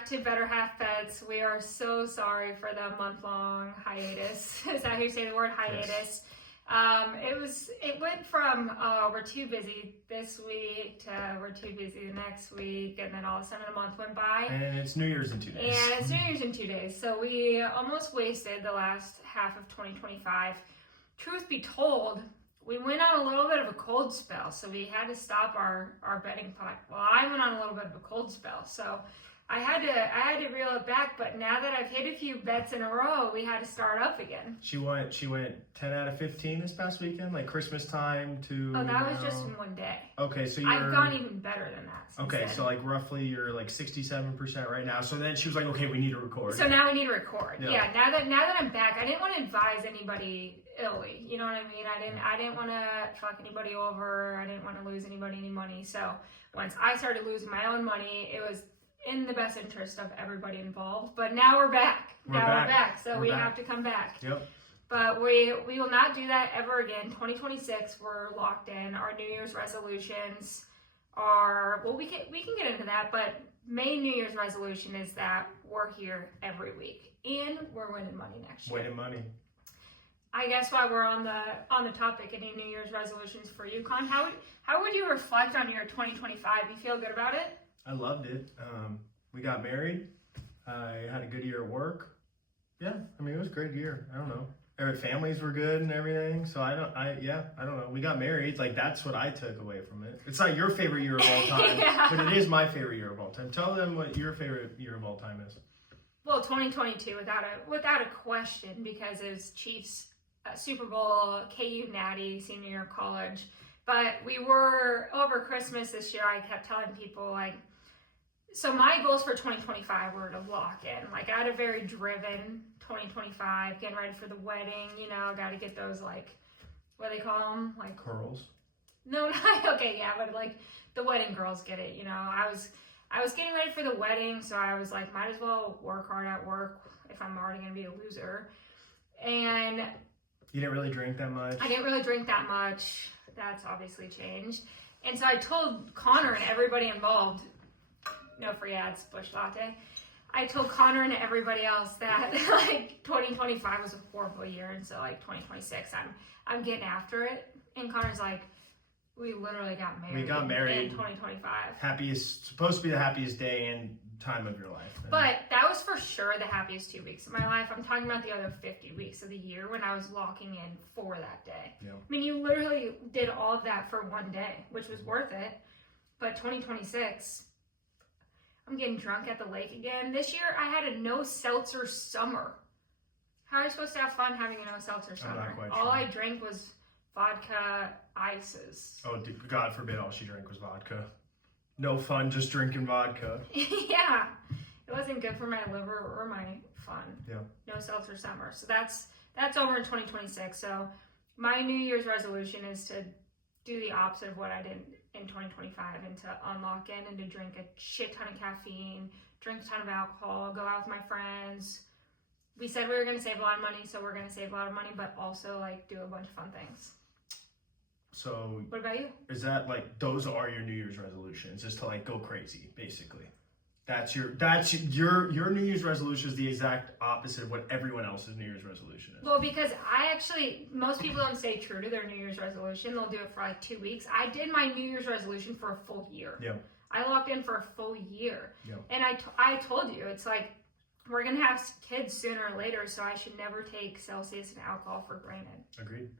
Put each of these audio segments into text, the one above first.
back to Better Half Bets. We are so sorry for the month-long hiatus. Is that how you say the word, hiatus? Yes. It went from we're too busy this week to we're too busy the next week, and then all of a sudden the month went by. And it's New Year's in 2 days. So we almost wasted the last half of 2025. Truth be told, we went on a little bit of a cold spell, so we had to stop our betting pot. Well, I went on a little bit of a cold spell, so I had to reel it back. But now that I've hit a few bets in a row, we had to start up again. She went 10 out of 15 this past weekend, like Christmas time to. Oh, that was just in one day. Okay, so I've gone even better than that. Okay, then. so like roughly you're like 67% right now. So then she was like, okay, we need to record. So now we need to record. Yeah. Now that I'm back, I didn't want to advise anybody illy. You know what I mean? I didn't want to fuck anybody over. I didn't want to lose anybody any money. So once I started losing my own money, it was in the best interest of everybody involved. But now we're back. We're back. So we have to come back. Yep. But we will not do that ever again. 2026, we're locked in. Our New Year's resolutions are, well, we can get into that, but main New Year's resolution is that we're here every week and we're winning money next year. Winning money. I guess while we're on the topic, any New Year's resolutions for you, Con? How would you reflect on your 2025? You feel good about it? I loved it. We got married. I had a good year at work. Yeah, I mean, it was a great year. I don't know. Our families were good and everything. So I don't know. We got married. Like, that's what I took away from it. It's not your favorite year of all time, yeah. But it is my favorite year of all time. Tell them what your favorite year of all time is. Well, 2022, without a question, because it was Chiefs Super Bowl, KU Natty, senior year of college. But we were, over Christmas this year, I kept telling people, like, so my goals for 2025 were to lock in. Like, I had a very driven 2025, getting ready for the wedding, got to get those, like, what do they call them? Like, curls? No, not, okay, yeah, but, like, the wedding girls get it, I was getting ready for the wedding, so I was like, might as well work hard at work if I'm already going to be a loser. And you didn't really drink that much? I didn't really drink that much. That's obviously changed. And so I told Connor and everybody involved, no free ads, Bush Latte. I told Connor and everybody else that like 2025 was a horrible year, and so like 2026, I'm getting after it. And Connor's like, we literally got married. We got married in 2025. Supposed to be the happiest day and time of your life. But that was for sure the happiest 2 weeks of my life. I'm talking about the other 50 weeks of the year when I was locking in for that day. Yeah. I mean, you literally did all of that for one day, which was worth it. But 2026, I'm getting drunk at the lake again. This year, I had a no seltzer summer. How are you supposed to have fun having a no seltzer summer? I'm not quite all sure. I drank was vodka ices. Oh, God forbid all she drank was vodka. No fun just drinking vodka. Yeah. It wasn't good for my liver or my fun. Yeah. No seltzer summer. So that's over in 2026. So my New Year's resolution is to do the opposite of what I did in 2025 and to unlock in and to drink a shit ton of caffeine, drink a ton of alcohol, go out with my friends. We said we were going to save a lot of money, so we're going to save a lot of money, but also like do a bunch of fun things. So what about you? Is that like, those are your New Year's resolutions, is to like go crazy, basically? That's your New Year's resolution is the exact opposite of what everyone else's New Year's resolution is. Well, because most people don't stay true to their New Year's resolution. They'll do it for like 2 weeks. I did my New Year's resolution for a full year. Yeah. I locked in for a full year. Yeah. And I told you, it's like, we're going to have kids sooner or later, so I should never take Celsius and alcohol for granted. Agreed.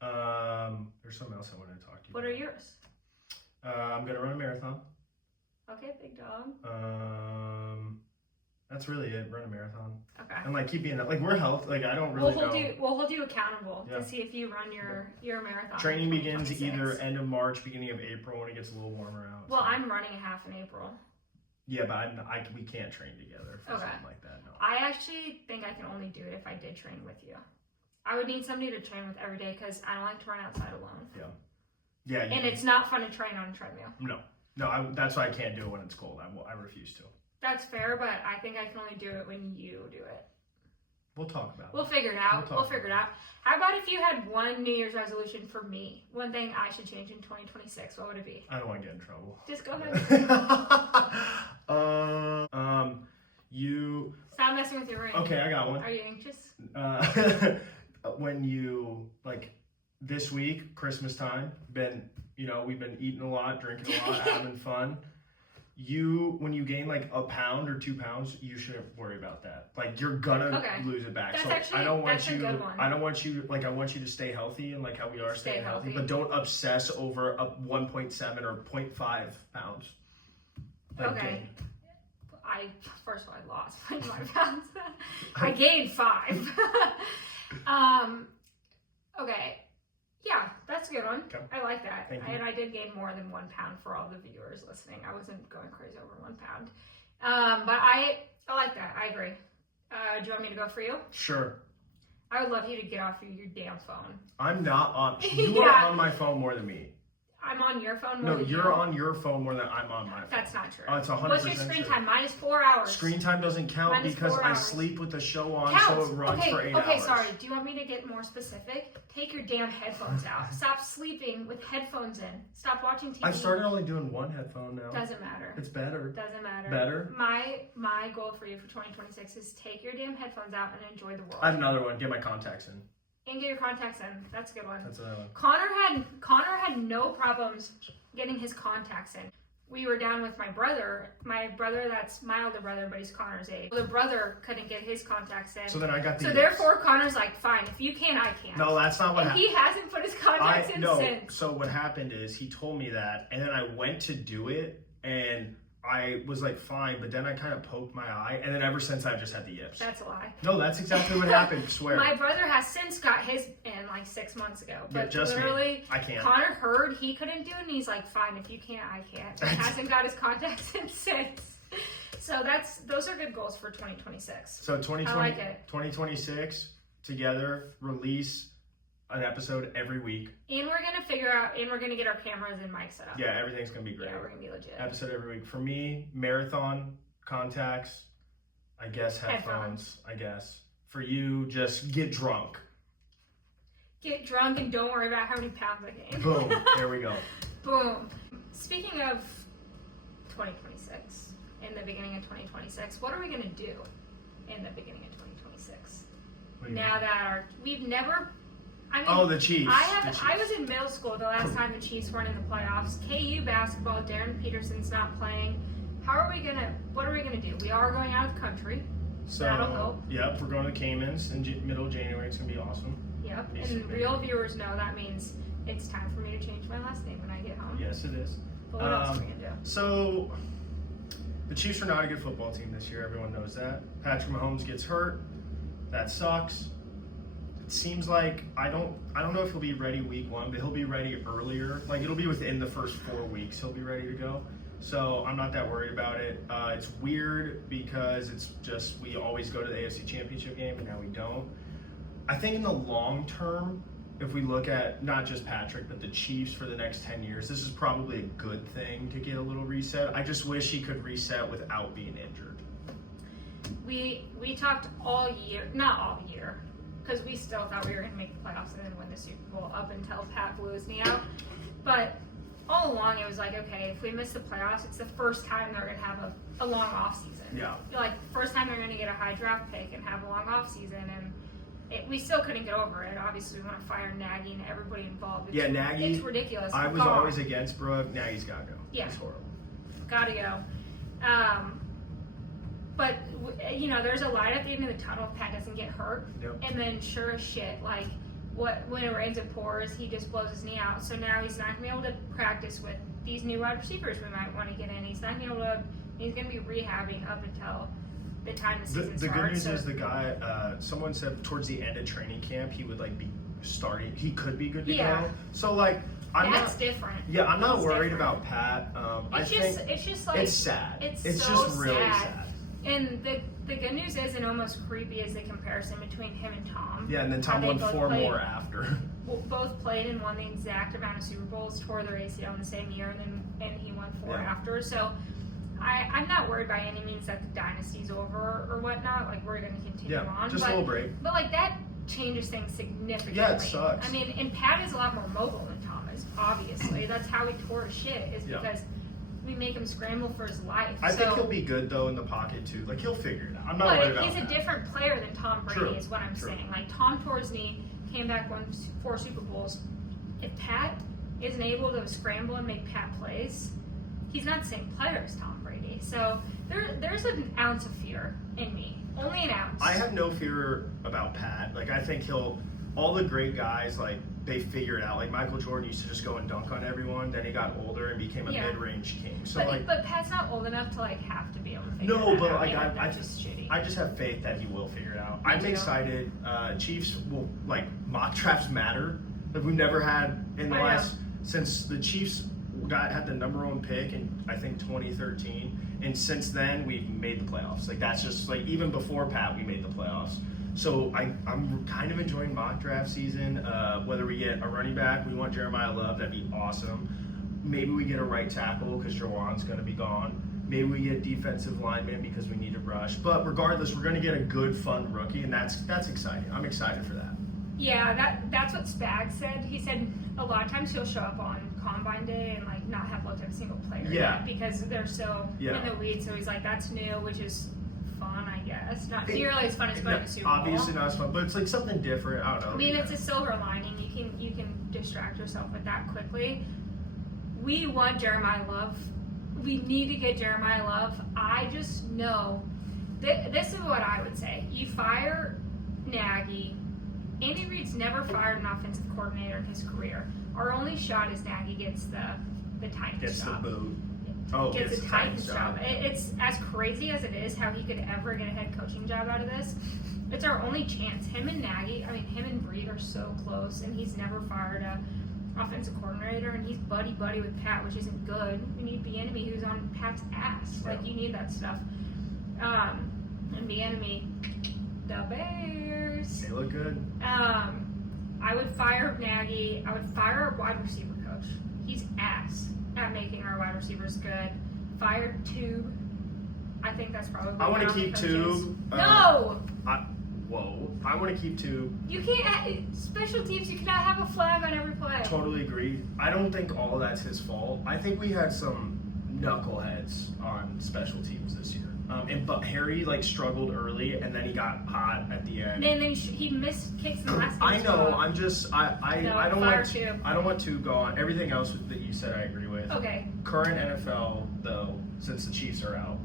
There's something else I wanted to talk to you about. What are yours? I'm going to run a marathon. Okay, big dog. That's really it. Run a marathon. Okay. And like keep being like, we're healthy. Like, I don't really know. We'll hold you accountable to see if you run your marathon. Training begins either end of March, beginning of April when it gets a little warmer out. Well, I'm running a half in April. Yeah, but we can't train together for something like that. No. I actually think I can only do it if I did train with you. I would need somebody to train with every day because I don't like to run outside alone. Yeah. Yeah. And it's not fun to train on a treadmill. No, that's why I can't do it when it's cold. I refuse to. That's fair, but I think I can only do it when you do it. We'll talk about it. We'll figure it out. We'll figure it out. How about if you had one New Year's resolution for me? One thing I should change in 2026. What would it be? I don't want to get in trouble. Just go ahead. You. Stop messing with your ring. Okay, I got one. Are you anxious? When you, like, this week, Christmas time, we've been eating a lot, drinking a lot, having fun. When you gain like a pound or 2 pounds, you shouldn't worry about that. Like, you're gonna lose it back. That's I don't want that's you. a good one. I don't want you. Like, I want you to stay healthy and like how we are staying healthy. But don't obsess over a 1.7 or 0.5 pounds. Like, okay. First of all, I lost 0.5 pounds. I gained 5. Okay. Yeah, that's a good one. Okay. I like that. And I did gain more than 1 pound for all the viewers listening. I wasn't going crazy over 1 pound. But I like that. I agree. Do you want me to go for you? Sure. I would love you to get off your damn phone. I'm not on. You are on my phone more than me. I'm on your phone more than you. No, you're on your phone more than I'm on my phone. That's not true. It's 100% What's your screen time? Mine is 4 hours. Screen time doesn't count because I sleep with the show on, so it runs for 8 hours. Okay, sorry. Do you want me to get more specific? Take your damn headphones out. Stop sleeping with headphones in. Stop watching TV. I've started only doing one headphone now. Doesn't matter. It's better. Doesn't matter. Better? My goal for you for 2026 is take your damn headphones out and enjoy the world. I have another one. Get my contacts in. And get your contacts in. That's a good one. That's another one. Connor had no problems getting his contacts in. We were down with my brother. My brother, that's my older brother, but he's Connor's age. The brother couldn't get his contacts in. So then I got the. So therefore, Connor's like, fine, if you can, I can. No, that's not what happened. He hasn't put his contacts in since. So what happened is he told me that, and then I went to do it, and I was like, fine, but then I kind of poked my eye, and then ever since I've just had the yips. That's a lie. No, that's exactly what happened, I swear. My brother has since got his in like 6 months ago. But just literally, I can't. Connor heard he couldn't do it, and he's like, fine, if you can't, I can't. He hasn't got his contacts in since. So those are good goals for 2026. So 2020, I like it. 2026, together, release an episode every week. And we're going to get our cameras and mics set up. Yeah, everything's going to be great. Yeah, we're going to be legit. Episode every week. For me, marathon, contacts, I guess headphones, I guess. For you, just get drunk. Get drunk and don't worry about how many pounds I gain. Boom. There we go. Boom. Speaking of 2026, in the beginning of 2026, what are we going to do in the beginning of 2026? Now that we've never... the Chiefs. I was in middle school the last time the Chiefs weren't in the playoffs. KU basketball, Darren Peterson's not playing. What are we gonna do? We are going out of the country. So that'll help. Yep, we're going to Caymans in middle of January. It's gonna be awesome. Yep, and real viewers know that means it's time for me to change my last name when I get home. Yes, it is. But what else are we gonna do? So the Chiefs are not a good football team this year. Everyone knows that. Patrick Mahomes gets hurt. That sucks. It seems like I don't know if he'll be ready week 1, but he'll be ready earlier. Like, it'll be within the first 4 weeks he'll be ready to go. So I'm not that worried about it. It's weird because it's just we always go to the AFC Championship game, and now we don't. I think in the long term, if we look at not just Patrick, but the Chiefs for the next 10 years, this is probably a good thing to get a little reset. I just wish he could reset without being injured. We talked all year, not all year, because we still thought we were going to make the playoffs and then win the Super Bowl up until Pat blew his knee out. But all along, it was like, okay, if we miss the playoffs, it's the first time they're going to have a long off season. Yeah. Like, first time they're going to get a high draft pick and have a long off season, and we still couldn't get over it. Obviously, we want to fire Nagy and everybody involved. Nagy. It's ridiculous. I was always against Brooke. Nagy's got to go. Yeah. It's horrible. Got to go. But, there's a light at the end of the tunnel if Pat doesn't get hurt. Yep. And then, sure as shit, like, when it rains and pours, he just blows his knee out. So now he's not going to be able to practice with these new wide receivers we might want to get in. He's not going to be able to, he's going to be rehabbing up until the time the season starts. The good news is the guy, someone said towards the end of training camp, he would, be starting. He could be good to go. So, that's different. Yeah, I'm not worried about Pat. It's just like... It's sad. It's so just really sad. And the good news is, and almost creepy, is the comparison between him and Tom. Yeah, and then Tom won 4 more after. Both played and won the exact amount of Super Bowls, tore their ACL in the same year, and he won 4 after. So I'm not worried by any means that the dynasty's over or whatnot. Like, we're going to continue on. Just a little break. But, that changes things significantly. Yeah, it sucks. I mean, and Pat is a lot more mobile than Tom is, obviously. That's how he tore his shit, is because we make him scramble for his life. I think he'll be good though in the pocket too. Like he'll figure it out. I'm not worried about that. He's a different player than Tom Brady, True. is what I'm saying. Like Tom tore his knee, came back, won 4 Super Bowls. If Pat isn't able to scramble and make Pat plays, he's not the same player as Tom Brady. So there's an ounce of fear in me. Only an ounce. I have no fear about Pat. Like I think all the great guys, like they figure it out. Like Michael Jordan used to just go and dunk on everyone. Then he got older and became a mid-range king. So but Pat's not old enough to like have to be able to figure it out. No, but like I just have faith that he will figure it out. Me I'm too. excited. Chiefs will like mock drafts matter. Like we've never had in the last since the Chiefs had the number 1 pick in I think 2013, and since then we've made the playoffs. Like that's just like even before Pat we made the playoffs. So I'm kind of enjoying mock draft season. Whether we get a running back, we want Jeremiah Love, that'd be awesome. Maybe we get a right tackle because Jawan's going to be gone. Maybe we get a defensive lineman because we need to rush. But regardless, we're going to get a good, fun rookie, and that's exciting. I'm excited for that. Yeah, that's what Spag said. He said a lot of times he'll show up on Combine Day and like not have looked at a single player yet because they're so in the weeds. So he's like, that's new, which is fun, I guess. Not nearly as fun as going to Super Bowl. Obviously not as fun, but it's like something different. I don't know. I mean, it's a silver lining. You can distract yourself with that quickly. We want Jeremiah Love. We need to get Jeremiah Love. I just know this is what I would say. You fire Nagy. Andy Reid's never fired an offensive coordinator in his career. Our only shot is Nagy gets the Titans job. The boot. Gets a Titans job. It's as crazy as it is how he could ever get a head coaching job out of this. It's our only chance. Him and Nagy, I mean, him and Reid are so close, and he's never fired a offensive coordinator, and he's buddy with Pat, which isn't good. We need Bieniemy, who's on Pat's ass. Yeah. Like, you need that stuff. And Bieniemy, the Bears. They look good. I would fire Nagy. I would fire our wide receiver coach. He's ass at making our wide receivers good. Fire Tube. I think that's probably. I want to keep Tube. No. I want to keep Tube. You can't special teams. You cannot have a flag on every play. Totally agree. I don't think all that's his fault. I think we had some knuckleheads on special teams this year. But Harry like struggled early, and then he got hot at the end. And then he missed kicks in the last game. I know. I'm just I don't want to go on. Everything else that you said, I agree with. Okay. Current NFL though, since the Chiefs are out.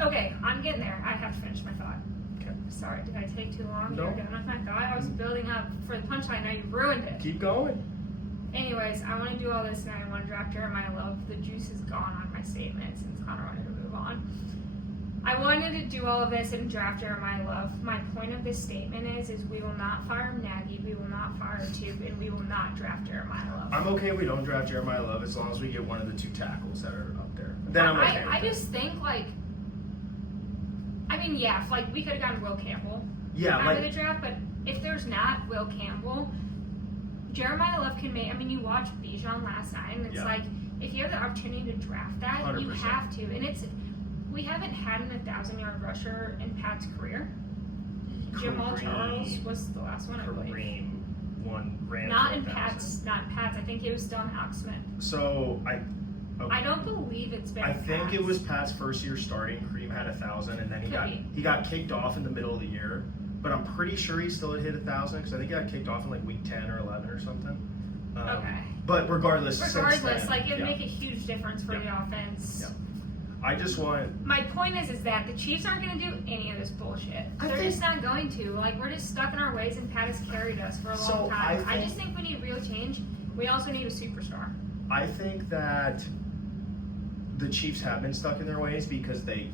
Okay, I'm getting there. I have to finish my thought. Okay. Sorry, did I take too long? No. You're done with my thought. I was building up for the punchline. Now you ruined it. Keep going. Anyways, I want to do all this, and I want to draft Jeremiah Love. The juice is gone on my statement since Connor wanted to move on. I wanted to do all of this and draft Jeremiah Love. My point of this statement is we will not fire Nagy, we will not fire Tube, and we will not draft Jeremiah Love. I'm okay if we don't draft Jeremiah Love as long as we get one of the 2 tackles that are up there. Then I'm okay. I just think if like we could have gotten Will Campbell out of the draft, but if there's not Will Campbell, Jeremiah Love can make. I mean, you watched Bijan last night, and it's like if you have the opportunity to draft that, 100%. You have to. And we haven't had an 1,000-yard rusher in Pat's career. Jamal Charles was the last one, I believe. Kareem ran. Not in Pat's. I think he was still in Alex Smith. So I don't believe it's been. I think it was Pat's first year starting. Kareem had 1,000, and then he got kicked off in the middle of the year. But I'm pretty sure he still had hit 1,000 because I think he got kicked off in like week 10 or 11 or something. Okay. But regardless, it'd make a huge difference for the offense. Yeah. I just want. My point is that the Chiefs aren't going to do any of this bullshit. They're just not going to. Like, we're just stuck in our ways, and Pat has carried us for a long time. I just think we need real change. We also need a superstar. I think that the Chiefs have been stuck in their ways because they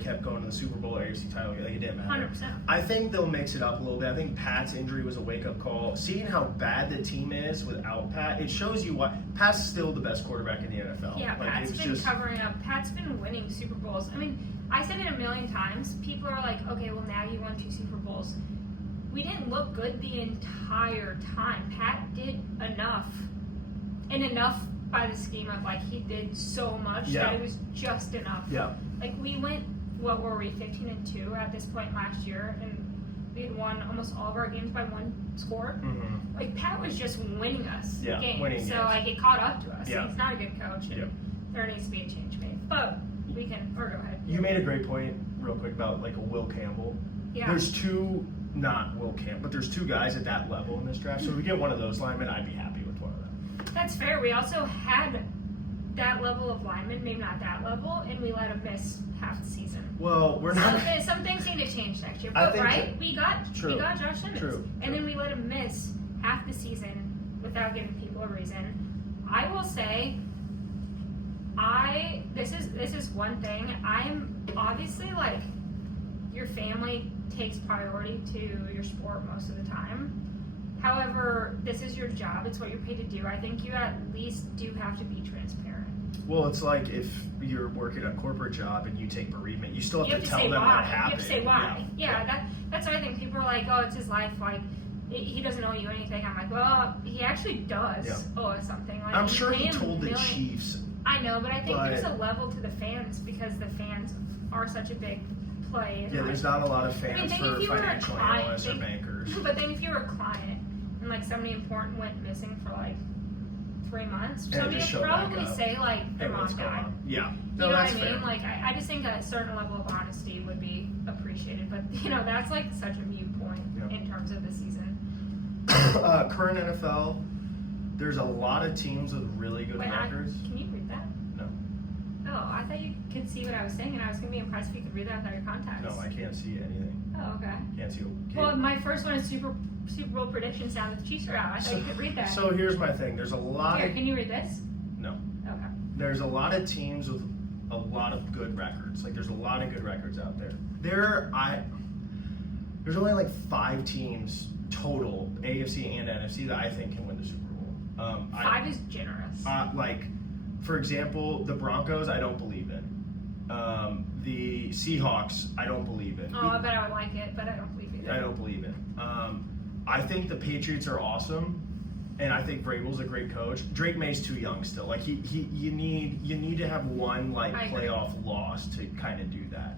kept going to the Super Bowl, AFC title, like it didn't matter. 100%. I think they'll mix it up a little bit. I think Pat's injury was a wake-up call. Seeing how bad the team is without Pat, it shows you what Pat's still the best quarterback in the NFL. Yeah, Pat's been covering up. Pat's been winning Super Bowls. I mean, I said it a million times. People are like, okay, well, now you won 2 Super Bowls. We didn't look good the entire time. Pat did enough, and enough by the scheme of like he did so much that it was just enough. Yeah. Like we went, what were we, 15-2 at this point last year, and we had won almost all of our games by 1 score. Mm-hmm. Like Pat was just winning us games. Winning so games. like it caught up to us. Yeah. He's not a good coach. And there needs to be a change made. But we can, or go ahead. You made a great point real quick about like a Will Campbell. Yeah. There's two, not Will Campbell, but there's two guys at that level in this draft. So if we get one of those linemen, I'd be happy with one of them. That's fair. We also had that level of lineman, maybe not that level, and we let him miss half the season. Well, we're not. Some things need to change next year. I But think right, we got Josh Simmons, True. And then we let him miss half the season without giving people a reason. I will say, this is one thing. I'm obviously like, your family takes priority to your sport most of the time. However, this is your job. It's what you're paid to do. I think you at least do have to be transparent. Well, it's like if you're working a corporate job and you take bereavement, you still have to tell say them why. what happened. You have to say why. Yeah. That's what I think. People are like, oh, it's his life. Like, he doesn't owe you anything. I'm like, well, he actually does owe us something. Like, I'm sure he told the Chiefs. I know, but I think there's a level to the fans because the fans are such a big play. Yeah, there's not a lot of fans for financial analysts or bankers. But then if you were a client and like somebody important went missing for like 3 months, somebody would probably say like their mom died. Yeah. No, you know what I mean? Fair. Like I just think a certain level of honesty would be appreciated. But that's like such a mute point in terms of the season. Current NFL, there's a lot of teams with really good records. Can you read that? No. Oh, I thought you could see what I was saying, and I was going to be impressed if you could read that without your contacts. No, I can't see anything. Oh, okay. Can't see. Well, my first one is Super Bowl prediction sound that the Chiefs are out. I thought you could read that. So here's my thing. There's a lot. Here, can you read this? No. Okay. There's a lot of teams with a lot of good records. Like there's a lot of good records out there. There's only like 5 teams total, AFC and NFC, that I think can win the Super Bowl. 5 is generous. Like, for example, the Broncos, I don't believe in. The Seahawks, I don't believe in. Oh, I bet I would like it, but I don't believe it. I don't believe in. I think the Patriots are awesome, and I think Vrabel's a great coach. Drake May's too young still. Like you need to have one like playoff loss to kind of do that.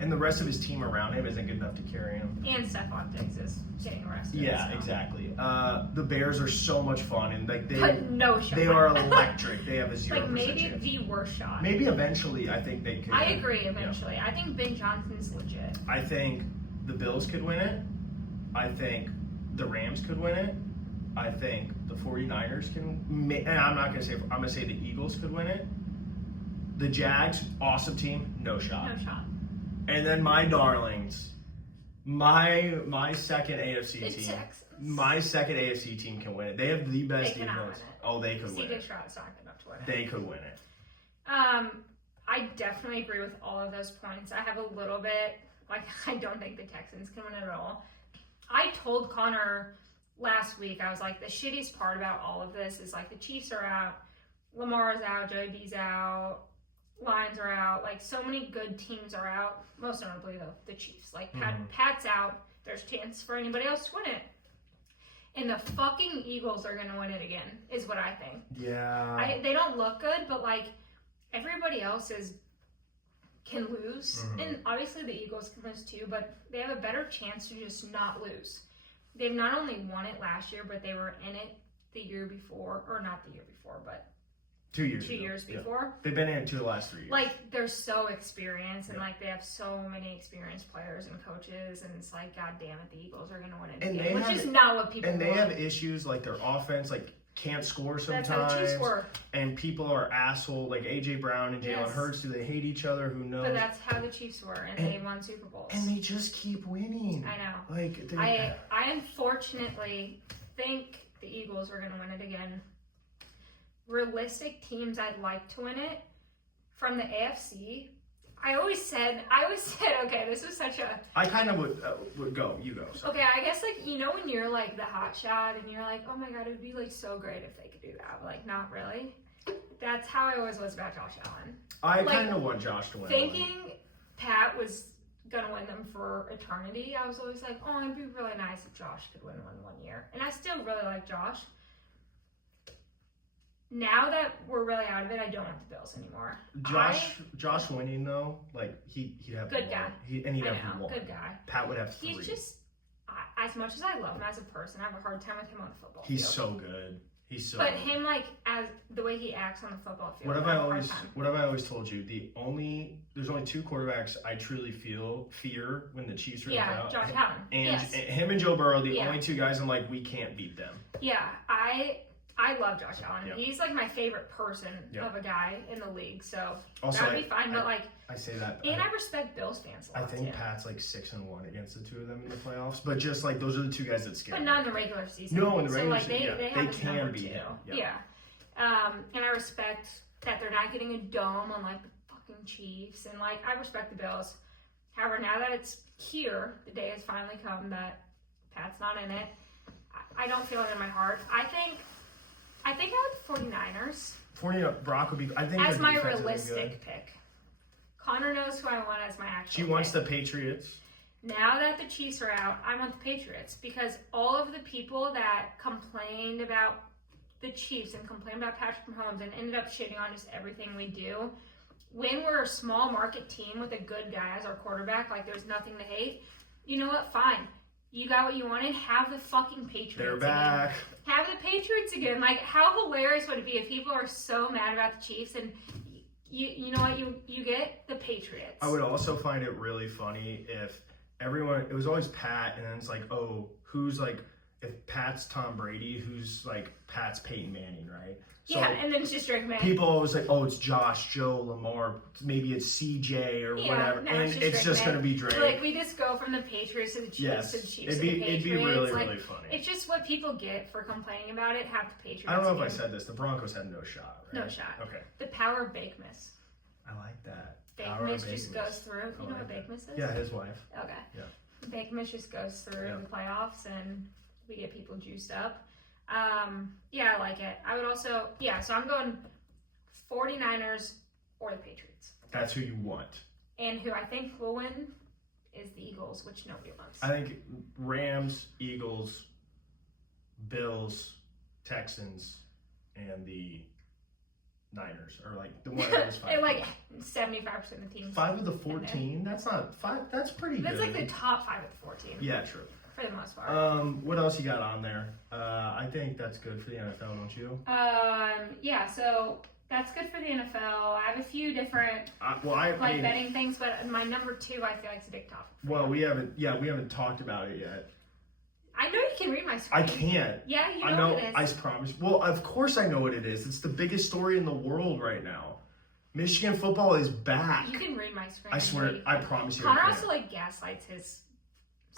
And the rest of his team around him isn't good enough to carry him. And Stephon Diggs is getting arrested. Yeah, so. Exactly. The Bears are so much fun, and like they are electric. They have a 0% like maybe chance. the worst shot. Maybe eventually, I think they could. I agree. Eventually, I think Ben Johnson's legit. I think the Bills could win it. I think the Rams could win it. I think the 49ers can, and I'm going to say the Eagles could win it. The Jags, awesome team, no shot. No shot. And then my darlings, my second AFC team. Texans. My second AFC team can win it. They have the best defense. Oh, they could win it. CJ Stroud's not good enough to win it. They could win it. I definitely agree with all of those points. I have a little bit, I don't think the Texans can win it at all. I told Connor last week, I was like, the shittiest part about all of this is like the Chiefs are out, Lamar's out, Joey B's out, Lions are out, like so many good teams are out, most notably though, the Chiefs. Like Pat's out, there's a chance for anybody else to win it. And the fucking Eagles are going to win it again, is what I think. Yeah. They don't look good, but like everybody else can lose. And obviously the Eagles can lose too, but they have a better chance to just not lose. They've not only won it last year, but they were in it the year before, or not the year before, but 2 years Two ago. years before. Yeah. They've been in it 2 of the last 3 years. Like, they're so experienced, and like they have so many experienced players and coaches, and it's like, god damn it, the Eagles are going to win it again, which is not what people want. And they have issues, like their offense, like can't score sometimes. That's how the Chiefs were. And people are asshole, like AJ Brown and Jalen Hurts. Do they hate each other? Who knows? But that's how the Chiefs were, and they won Super Bowls. And they just keep winning. I know. Like I unfortunately think the Eagles are going to win it again. Realistic teams I'd like to win it from the AFC. I always said, okay, this is such a... I kind of would go. You go. So. Okay, I guess, like, when you're, like, the hot shot and you're like, oh, my God, it would be, like, so great if they could do that. But, like, not really. That's how I always was about Josh Allen. I kind of want Josh to win. Thinking Pat was going to win them for eternity, I was always like, oh, it'd be really nice if Josh could win one year. And I still really like Josh. Now that we're really out of it, I don't want the Bills anymore. Josh winning though, like he'd have good guy. He'd have one. Good guy. Pat would have 3. He's just, as much as I love him as a person, I have a hard time with him on the football field. He's so good. He's so. But him, like, as the way he acts on the football field. What have I always told you? There's only two quarterbacks I truly fear when the Chiefs are out. Josh Allen. And him and Joe Burrow, the only two guys I'm like, we can't beat them. Yeah, I love Josh Allen. Yep. He's like my favorite person of a guy in the league, so also, that'd be fine. But like, I say that, and I respect Bills fans a lot. I think Pat's like 6-1 against the two of them in the playoffs, but just like those are the two guys that scare me. But not in the regular season. No, in the regular season, they have can beat him. Yeah. And I respect that they're not getting a dome on like the fucking Chiefs, and like I respect the Bills. However, now that it's here, the day has finally come that Pat's not in it. I don't feel it in my heart. I think I would 49ers. Brock would be. I think as my realistic pick. Connor knows who I want as my actual. She wants the Patriots. Now that the Chiefs are out, I want the Patriots because all of the people that complained about the Chiefs and complained about Patrick Mahomes and ended up shitting on just everything we do. When we're a small market team with a good guy as our quarterback, like there's nothing to hate. You know what? Fine. You got what you wanted. Have the fucking Patriots. They're back. Again. Have the Patriots again. Like, how hilarious would it be if people are so mad about the Chiefs and you know what? You get the Patriots. I would also find it really funny if it was always Pat, and then it's like, oh, who's like, if Pat's Tom Brady, who's like Pat's Peyton Manning, right? So yeah, and then it's just Drake May. People always like, oh, it's Josh, Joe, Lamar, maybe it's CJ or whatever, and it's just going to be Drake. Like, we just go from the Patriots to the Chiefs to the Chiefs to the Patriots. It'd be really, really funny. It's just what people get for complaining about it. Have the Patriots. I don't know if I said this. The Broncos had no shot, right? No shot. Okay. The power of Bakemas. I like that. Bakemas just goes through. You know what Bakemas is? Yeah, his wife. Okay. Yeah. Bakemas just goes through the playoffs, and we get people juiced up. Yeah, I like it. I would also, so I'm going 49ers or the Patriots. That's who you want. And who I think will win is the Eagles, which nobody wants. I think Rams, Eagles, Bills, Texans, and the Niners are like the one that is 5. Like 75% of the teams. 5 of the 14? That's not 5. That's pretty good. That's like the top 5 of the 14. Yeah, true. For the most part. What else you got on there? I think that's good for the NFL, don't you? Yeah, so that's good for the NFL. I have a few different betting things, but my number 2 I feel like is a big topic. Well, we haven't talked about it yet. I know you can read my screen. I can't. Yeah, you know what it is. I promise. Well, of course I know what it is. It's the biggest story in the world right now. Michigan football is back. You can read my screen. I swear, I promise you. Connor also gaslights his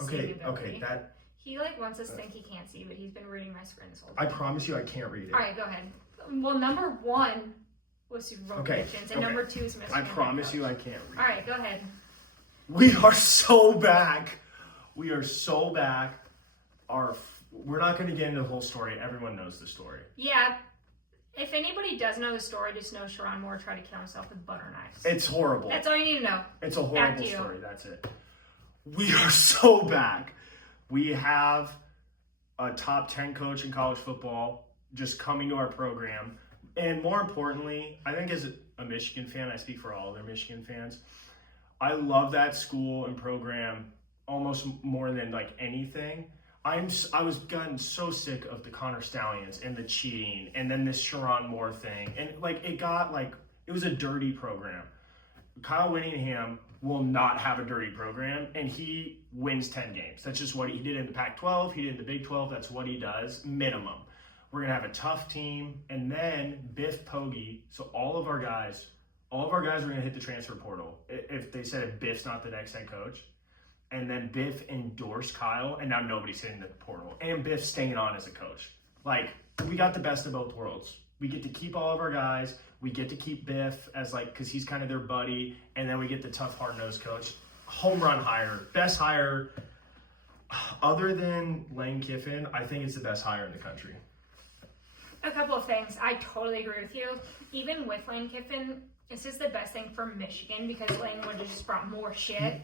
Okay, that... He wants us to think he can't see, but he's been reading my screen this whole time. I promise you I can't read it. All right, go ahead. Well, number 1 was Super Bowl predictions, and number 2 is Michigan. I promise you I can't read it. All right, go ahead. We are so back. We are so back. We're not going to get into the whole story. Everyone knows the story. Yeah. If anybody does know the story, just know Sharon Moore tried to kill himself with butter knives. It's horrible. That's all you need to know. It's a horrible story. That's it. We are so back. We have a top 10 coach in college football just coming to our program. And more importantly, I think as a Michigan fan, I speak for all other Michigan fans, I love that school and program almost more than like anything. I was gotten so sick of the Connor Stallions and the cheating and then this Sharon Moore thing. And it was a dirty program. Kyle Whittingham will not have a dirty program, and he wins 10 games. That's just what he did in the Pac-12. He did in the Big 12. That's what he does, minimum. We're going to have a tough team, and then Biff Poggi. So all of our guys are going to hit the transfer portal. If they said if Biff's not the next head coach, and then Biff endorsed Kyle, and now nobody's hitting the portal. And Biff's staying on as a coach. Like, we got the best of both worlds. We get to keep all of our guys. We get to keep Biff as because he's kind of their buddy. And then we get the tough, hard-nosed coach. Home run hire. Best hire. Other than Lane Kiffin, I think it's the best hire in the country. A couple of things. I totally agree with you. Even with Lane Kiffin, this is the best thing for Michigan because Lane would have just brought more shit.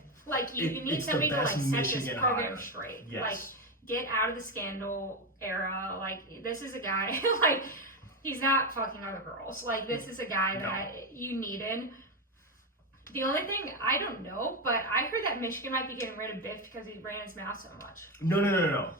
You need somebody to set this program straight. Yes. Get out of the scandal era. This is a guy, he's not fucking other girls. This is a guy that you needed. The only thing, I don't know, but I heard that Michigan might be getting rid of Biff because he ran his mouth so much. No.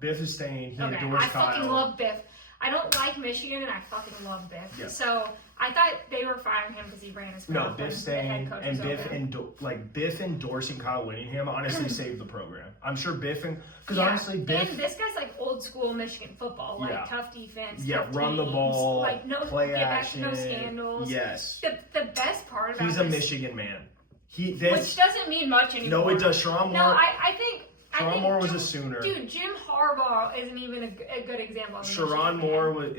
Biff is staying. He endorsed Kyle. I fucking love Biff. I don't like Michigan, and I fucking love Biff. Yeah. So I thought they were firing him because he ran his mouth. No, Biff staying and Biff endorsing Kyle Whittingham honestly saved the program. I'm sure Biff because honestly Biff and this guy's like old school Michigan football, like tough defense, tough run teams, the ball, like no play action, no scandals. Yes, the best part about he's a Michigan man. Which doesn't mean much anymore. No, it does. Sharon Moore. No, I think Moore was a Sooner. Dude, Jim Harbaugh isn't even a good example of Sharon Moore was.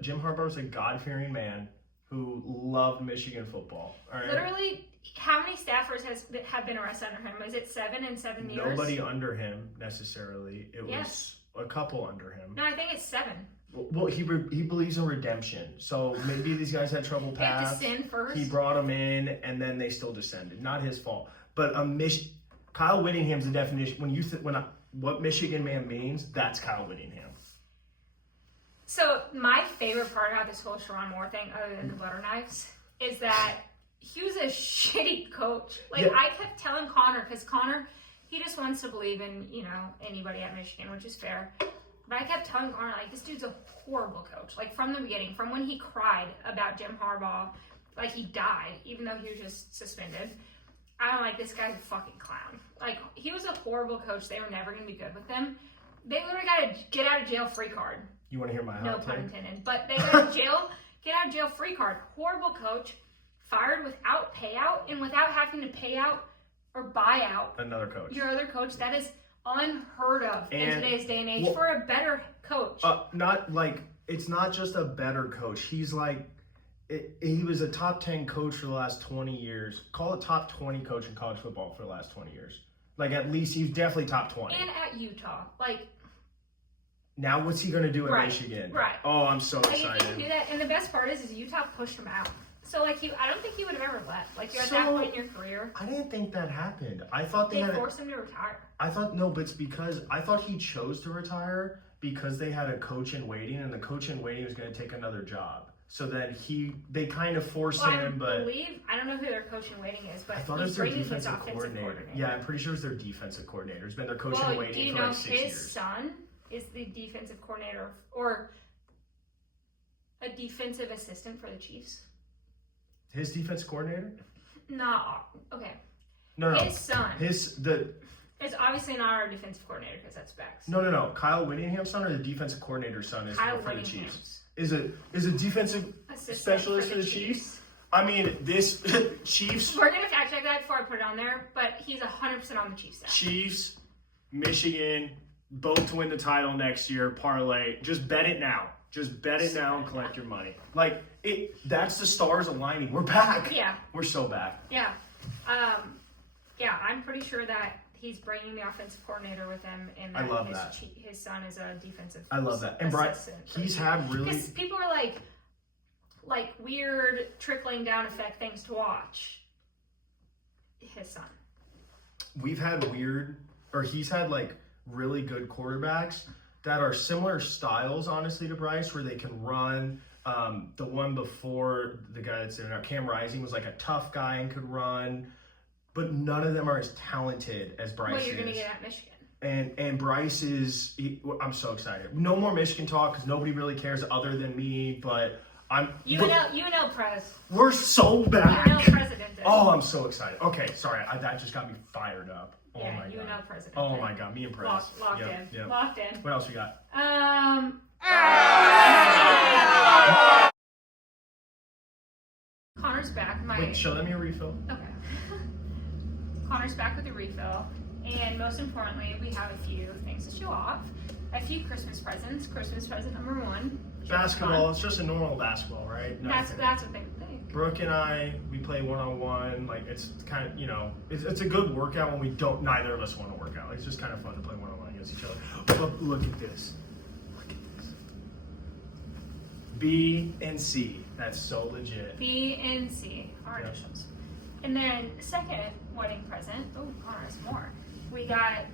Jim Harbaugh was a God-fearing man who loved Michigan football. All right? Literally, how many staffers have been arrested under him? Is it 7 in 7 years? Nobody under him necessarily. It was a couple under him. No, I think it's 7. Well, he believes in redemption. So maybe these guys had trouble paths. They have to sin first. He brought them in, and then they still descended. Not his fault. But Kyle Whittingham's the definition. What Michigan man means, that's Kyle Whittingham. So my favorite part about this whole Sharon Moore thing, other than the butter knives, is that he was a shitty coach. I kept telling Connor, because Connor, he just wants to believe in, anybody at Michigan, which is fair. But I kept telling Connor, this dude's a horrible coach. From the beginning, from when he cried about Jim Harbaugh, he died, even though he was just suspended. I'm like, this guy's a fucking clown. He was a horrible coach. They were never going to be good with him. They literally got a get out of jail free card. You want to hear my hot No take? pun intended. But they got get out of jail free card. Horrible coach, fired without payout and without having to pay out or buy out another coach. Your other coach. That is unheard of in today's day and age for a better coach. It's not just a better coach. He's he was a top 10 coach for the last 20 years. Call it top 20 coach in college football for the last 20 years. At least he's definitely top 20. And at Utah. Now what's he going to do at Michigan? Right. Oh, I'm so excited. He can do that. And the best part is Utah pushed him out. So, I don't think he would have ever left. You're at that point in your career. I didn't think that happened. I thought they forced him to retire. But it's because I thought he chose to retire because they had a coach in waiting, and the coach in waiting was going to take another job. So then they kind of forced him, but I don't know who their coach in waiting is, but I thought it was their defensive coordinator. Yeah, I'm pretty sure it was their defensive coordinator. It's been their coach in waiting for 6 years. His son is the defensive coordinator or a defensive assistant for the Chiefs? His defense coordinator? No. Okay. No. His son. It's obviously not our defensive coordinator because that's Specs. No. Kyle Whittingham's son or the defensive coordinator's son is for the Chiefs? Is a defensive specialist for the Chiefs? I mean, this Chiefs. We're gonna fact check that before I put it on there, but he's 100% on the Chiefs staff. Chiefs, Michigan, both to win the title next year. Parlay. Just bet it now. Just bet it now and collect your money. That's the stars aligning. We're back. Yeah. We're so back. Yeah. I'm pretty sure that he's bringing the offensive coordinator with him, and I love that. His son is a defensive. I love that. And Brian, he's had really. Because people are like weird trickling down effect things to watch. His son. He's had really good quarterbacks that are similar styles, honestly, to Bryce, where they can run. The one before the guy that's in now, Cam Rising, was a tough guy and could run, but none of them are as talented as Bryce is. What you're going to get at Michigan. And Bryce is, I'm so excited. No more Michigan talk because nobody really cares other than me, but UNL Prez. We're so back. UNL President. Oh, I'm so excited. Okay, sorry. That just got me fired up. Oh yeah, my God. UNL President. Oh my God, me and Prez. Locked in. Yep. Locked in. What else we got? Connor's back. Wait, show them your refill. Okay. Connor's back with a refill. And most importantly, we have a few things to show off. A few Christmas presents. Christmas present number 1. Basketball. It's just a normal basketball, right? That's what they think. Brooke and I, we play one-on-one. It's kind of, it's a good workout when neither of us want to work out. It's just kind of fun to play one-on-one against each other. Look at this. B and C. That's so legit. B and C. Our initials. And then second wedding present. Oh, Connor has more. We got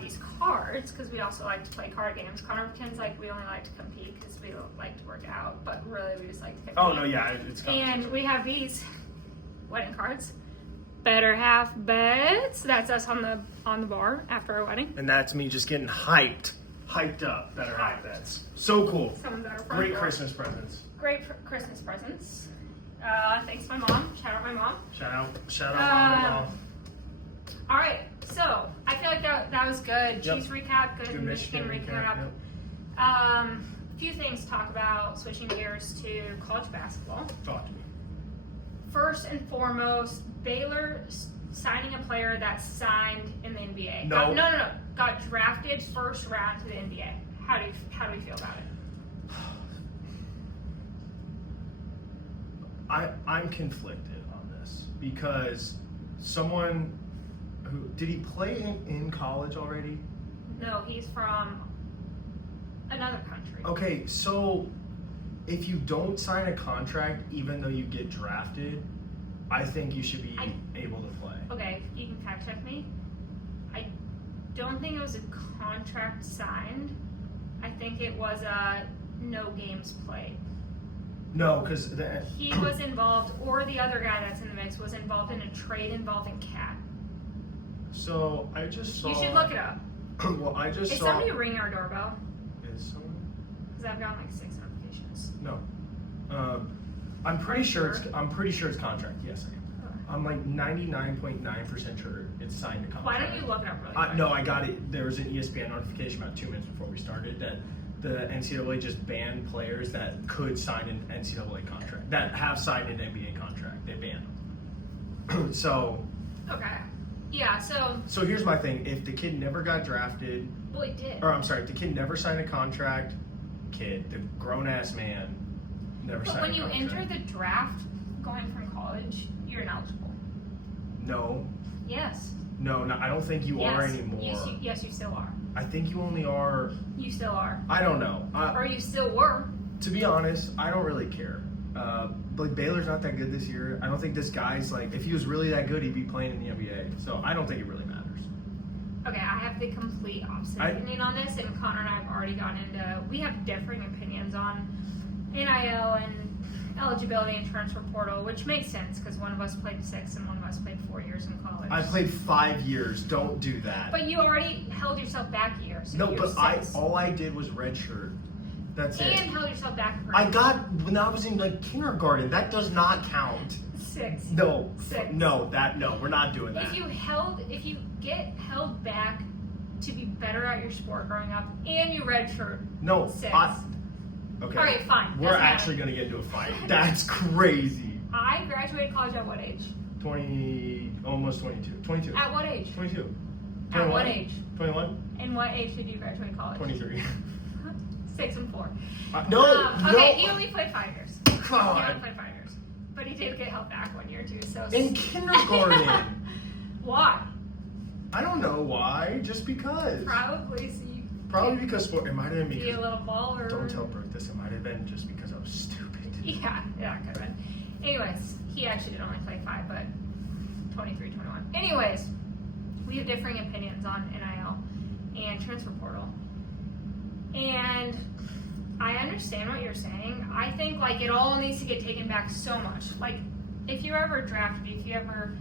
these cards because we also like to play card games. Connor pretends like we only like to compete because we don't like to work out, but really we just like to compete. Oh no, yeah, it's and we have these wedding cards. Better half bets. That's us on the bar after our wedding. And that's me just getting hyped hyped up that are at bets. So cool. Some that are Great Christmas presents. Great Christmas presents. Thanks to my mom. Shout out my mom. Shout out mom and mom. All right, so I feel like that was good. Yep. Chiefs recap, good Michigan recap. Yep. A few things to talk about, switching gears to college basketball. Talk to me. First and foremost, Baylor signing a player that signed in the NBA. No. Got drafted first round to the NBA. How do we feel about it? I'm conflicted on this because someone who did he play in college already? No, he's from another country. Okay, so if you don't sign a contract even though you get drafted, I think you should be able to play. Okay, you can fact check me. I don't think it was a contract signed. I think it was a no games played. No, because he was involved, or the other guy that's in the mix was involved in a trade involving Cat. So I just saw. You should look it up. Well, I just Is saw. somebody ringing our doorbell? Is someone? Because I've gotten like 6 notifications. No. I'm pretty sure it's contract. Yes, I am. I'm like 99.9% sure it's signed to contract. Why don't you look it up really quick? No, I got it. There was an ESPN notification about 2 minutes before we started that the NCAA just banned players that could sign an NCAA contract, that have signed an NBA contract. They banned them. So. Okay. Yeah, so. So here's my thing. If the kid never got drafted. Well, he did. Or I'm sorry, if the kid never signed a contract, the grown-ass man never signed a contract. But when you enter the draft going from college, you're ineligible. No. Yes. No, I don't think you are anymore. Yes, you still are. I think you only are. You still are. I don't know. Or you still were. To be honest, I don't really care. But Baylor's not that good this year. I don't think this guy's like, if he was really that good, he'd be playing in the NBA. So I don't think it really matters. Okay, I have the complete opposite opinion on this, and Connor and I have already gone into, we have differing opinions on NIL and eligibility and transfer portal, which makes sense because one of us played 6 and one of us played 4 years in college. I played 5 years. Don't do that. But you already held yourself back a year. So no, but all I did was redshirt. That's it. And held yourself back for I got when I was in like kindergarten. That does not count. 6. No. 6. No, we're not doing that. If you get held back to be better at your sport growing up, and you redshirt. No. 6. Okay. All right, fine. We're actually gonna get into a fight. That's crazy. I graduated college at what age? 20, almost 22. 22. At what age? 22. 21? At what age? 21. And what age did you graduate college? 23. 6 and 4. No. Okay, he only played 5 years. God. He only played 5 years. But he did get held back 1 year too. So in kindergarten. Why? I don't know why. Just because. Probably so you Probably because sport. It might have been be because. a little baller. Don't tell Brooke this. It might have been just because I was stupid. Yeah, it could have been. Anyways, he actually did only play 5, but 23, 21. Anyways, we have differing opinions on NIL and transfer portal. And I understand what you're saying. I think like it all needs to get taken back so much. Like if you're ever drafted, if you ever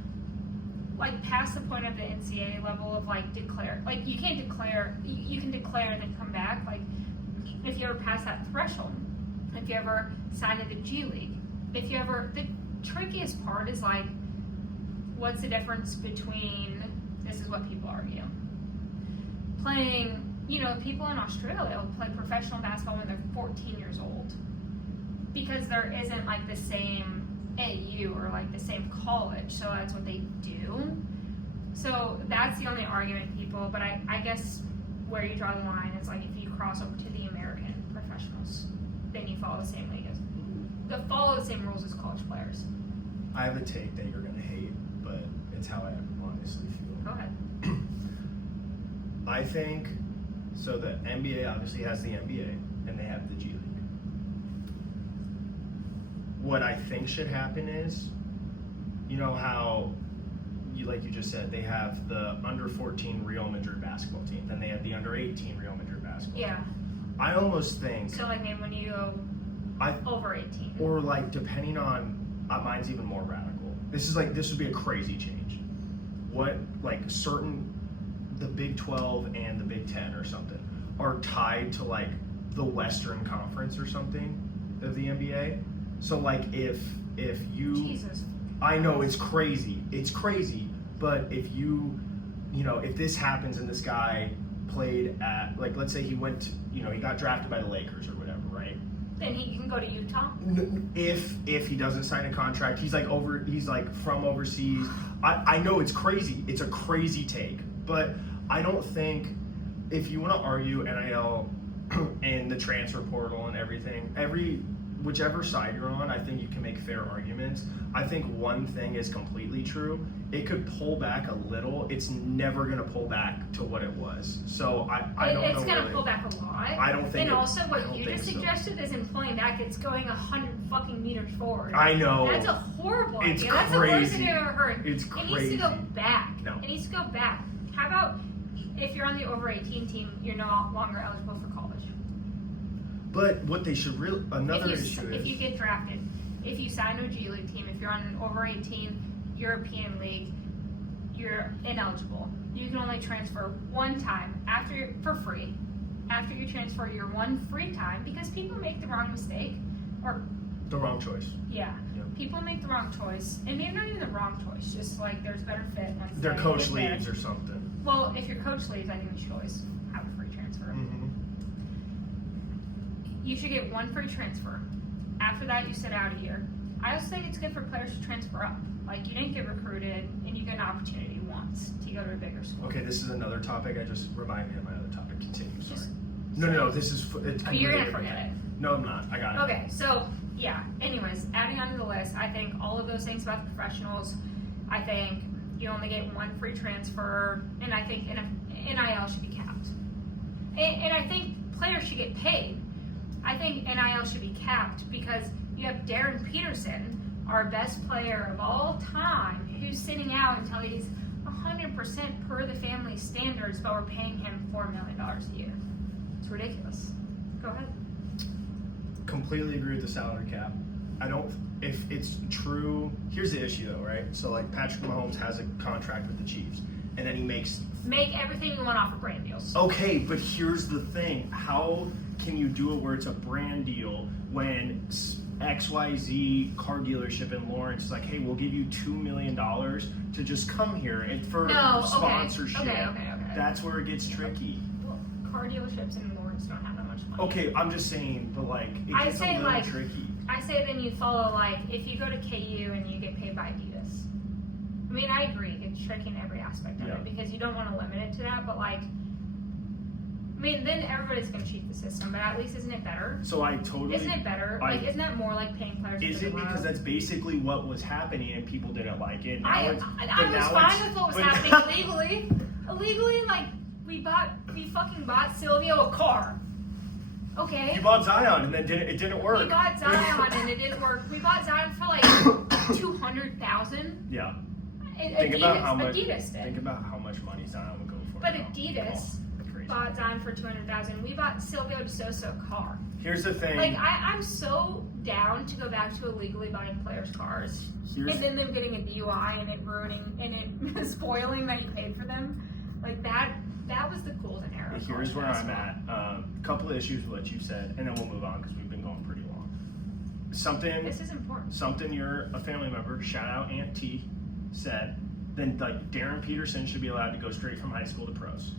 like past the point of the NCAA level of like declare, like you can't declare, you can declare and then come back. Like if you ever pass that threshold, if you ever sign to the G League, if you ever, the trickiest part is like, what's the difference between, this is what people argue, playing, people in Australia will play professional basketball when they're 14 years old because there isn't like the same AU or like the same college, so that's what they do. So that's the only argument, people, but I guess where you draw the line is like if you cross over to the American professionals, then you follow the same league follow the same rules as college players. I have a take that you're going to hate, but it's how I honestly feel. Go ahead. I think, so the NBA obviously has the NBA, and they have the G League. What I think should happen is, you know how, like you just said, they have the under 14 Real Madrid basketball team, then they have the under 18 Real Madrid basketball team. I almost think... So like maybe when you go over 18. Or like depending on, mine's even more radical. This would be a crazy change. What, like the Big 12 and the Big 10 or something are tied to like the Western Conference or something of the NBA. So like if you, Jesus. I know it's crazy, but if if this happens and this guy played at, like, let's say he went, he got drafted by the Lakers or whatever, right? Then he can go to Utah. If he doesn't sign a contract, he's like from overseas. I know it's crazy. It's a crazy take, but I don't think, if you want to argue NIL and the transfer portal and everything, whichever side you're on, I think you can make fair arguments. I think one thing is completely true. It could pull back a little. It's never going to pull back to what it was. So I don't know. It's going to pull back a lot. I don't think. And also, what you just suggested isn't pulling back. It's going 100 fucking meters forward. I know. That's a horrible idea. It's That's the worst thing I've ever heard. It's crazy. It needs to go back. No. It needs to go back. How about if you're on the over 18 team, you're no longer eligible for college? But what they should issue is, if you get drafted, if you sign a G League team, if you're on an over 18 European league, you're ineligible. You can only transfer one time for free. After you transfer your one free time, because people make the wrong mistake or the wrong choice. Yeah. People make the wrong choice, and maybe not even the wrong choice. Just like there's better fit. Their coach leaves or something. Well, if your coach leaves, I think you should always have a free transfer. Mm-hmm. You should get one free transfer. After that, you sit out a year. I also think it's good for players to transfer up. Like, you didn't get recruited, and you get an opportunity once to go to a bigger school. Okay, this is another topic. I just reminded me of my other topic. Continue, sorry. No, this is... you're going to forget it. No, I'm not. I got it. Okay, so, yeah. Anyways, adding on to the list, I think all of those things about the professionals, I think you only get one free transfer, and I think NIL should be capped. And I think players should get paid. I think NIL should be capped because you have Darren Peterson, our best player of all time, who's sitting out until he's 100% per the family standards, but we're paying him $4 million a year. It's ridiculous. Go ahead. Completely agree with the salary cap. If it's true, here's the issue though, right? So like Patrick Mahomes has a contract with the Chiefs, and then he make everything you want off of brand deals. Okay, but here's the thing. How can you do it where it's a brand deal when XYZ car dealership in Lawrence is like, hey, we'll give you $2 million to just come here and for sponsorship? Okay. That's where it gets tricky. Well, car dealerships in Lawrence don't have that much money. Okay, I'm just saying, but like, it gets a little tricky. I say then you follow, like, if you go to KU and you get paid by Adidas. I mean, I agree, it's tricky in every aspect of it because you don't want to limit it to that, but like, I mean, then everybody's going to cheat the system, but at least isn't it better? So I totally... Isn't it better? Isn't that more like paying players? Is it because that's basically what was happening and people didn't like it? I was fine with what was happening illegally. Illegally, like, we fucking bought Silvio a car. Okay. You bought Zion and then it didn't work. We bought Zion and it didn't work. We bought Zion for like $200,000. Yeah. Think about how much money Zion would go for. But Adidas bought Zion for $200,000. We bought Silvio De Sosa a car. Here's the thing. Like I'm so down to go back to illegally buying players' cars, and then them getting a DUI and it ruining and it spoiling that you paid for them. Like that was the golden era. Here's where I'm at. A couple of issues with what you said, and then we'll move on because we've been going pretty long. This is important. Something you're a family member, shout out Aunt T, said, then like Darren Peterson should be allowed to go straight from high school to pros.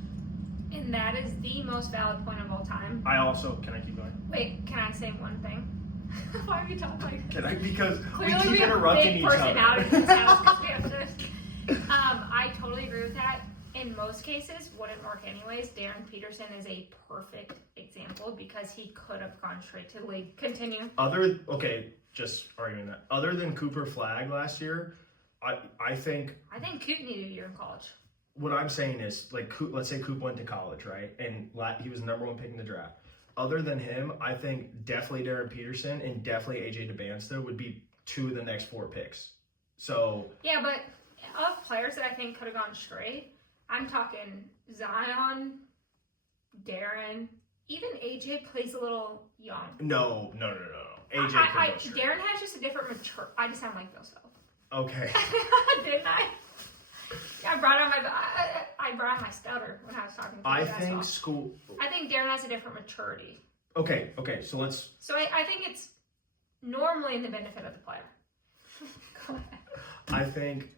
And that is the most valid point of all time. Can I keep going? Wait, can I say one thing? Why are we talking like Can I? Because clearly we keep interrupting each other. I totally agree with that. In most cases, wouldn't work anyways. Darren Peterson is a perfect example because he could have gone straight to the league. Continue. Just arguing that. Other than Cooper Flagg last year, I think Coop needed a year in college. What I'm saying is, like, let's say Coop went to college, right? And he was the number one pick in the draft. Other than him, I think definitely Darren Peterson and definitely AJ DeBansta would be two of the next 4 picks. So yeah, but of players that I think could have gone straight, I'm talking Zion, Darren, even AJ plays a little young. No. AJ Darren has just a different mature. I just sound like Bill Self. Okay. Didn't I? I brought out my stutter when I was talking to you. I think Darren has a different maturity. Okay, so let's... So I think it's normally in the benefit of the player. Go ahead. I think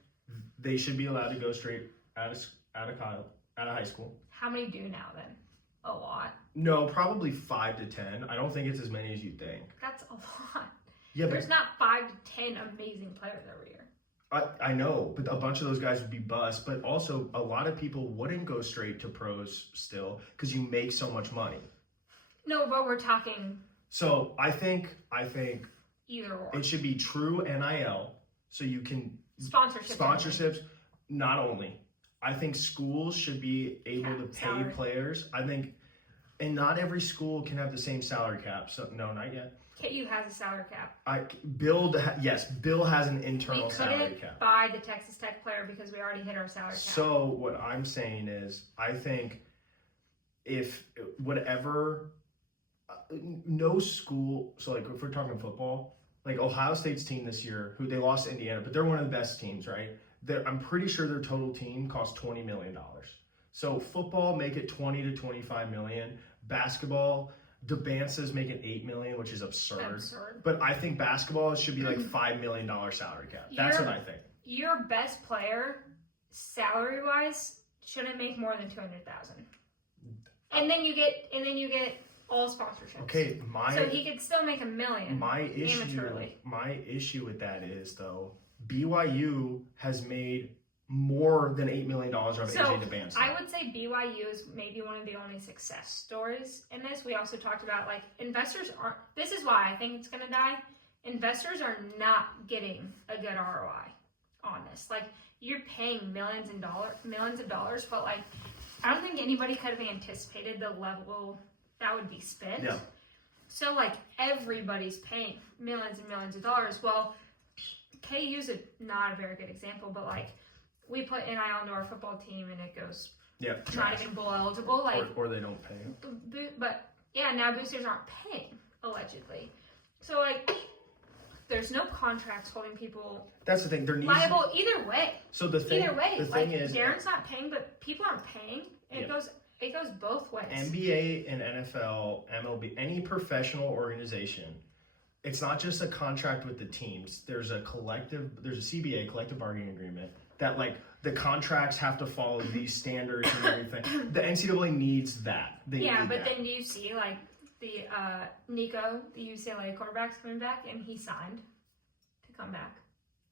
they should be allowed to go straight out of high school. How many do now then? A lot. No, probably 5 to 10. I don't think it's as many as you think. That's a lot. Yeah, There's not 5 to 10 amazing players every year. I know, but a bunch of those guys would be bust. But also, a lot of people wouldn't go straight to pros still because you make so much money. No, but we're talking. So I think either or. it should be true NIL, so you can Sponsorships. Not only, I think schools should be able to pay players. I think, and not every school can have the same salary cap. So no, not yet. KU has a salary cap. Bill has an internal salary cap. We couldn't buy the Texas Tech player because we already hit our salary cap. So what I'm saying is, I think if whatever, no school, so like if we're talking football, like Ohio State's team this year, who they lost to Indiana, but they're one of the best teams, right? I'm pretty sure their total team cost $20 million. So football, make it 20 to 25 million. Basketball, DeBance's making $8 million, which is absurd. But I think basketball should be like $5 million salary cap. That's what I think. Your best player, salary wise, shouldn't make more than $200,000. And then you get all sponsorships. Okay, so he could still make $1 million. My issue with that is though, BYU has made more than $8 million off AJ DeBance. I would say BYU is maybe one of the only success stories in this. We also talked about like investors aren't. This is why I think it's going to die. Investors are not getting a good ROI on this. Like you're paying millions of dollars, but like I don't think anybody could have anticipated the level that would be spent. Yeah. So like everybody's paying millions and millions of dollars. Well, KU's not a very good example, but like we put NIL into our football team and it goes not even bowl eligible. Like or they don't pay. But yeah, now boosters aren't paying allegedly. So like there's no contracts holding people. That's the thing. They're liable either way. So the thing is, Darren's not paying, but people aren't paying. It goes both ways. NBA and NFL, MLB, any professional organization. It's not just a contract with the teams. There's a CBA, collective bargaining agreement, that like the contracts have to follow these standards and everything. The NCAA needs that. Then do you see like the Nico, the UCLA quarterback's coming back and he signed to come back?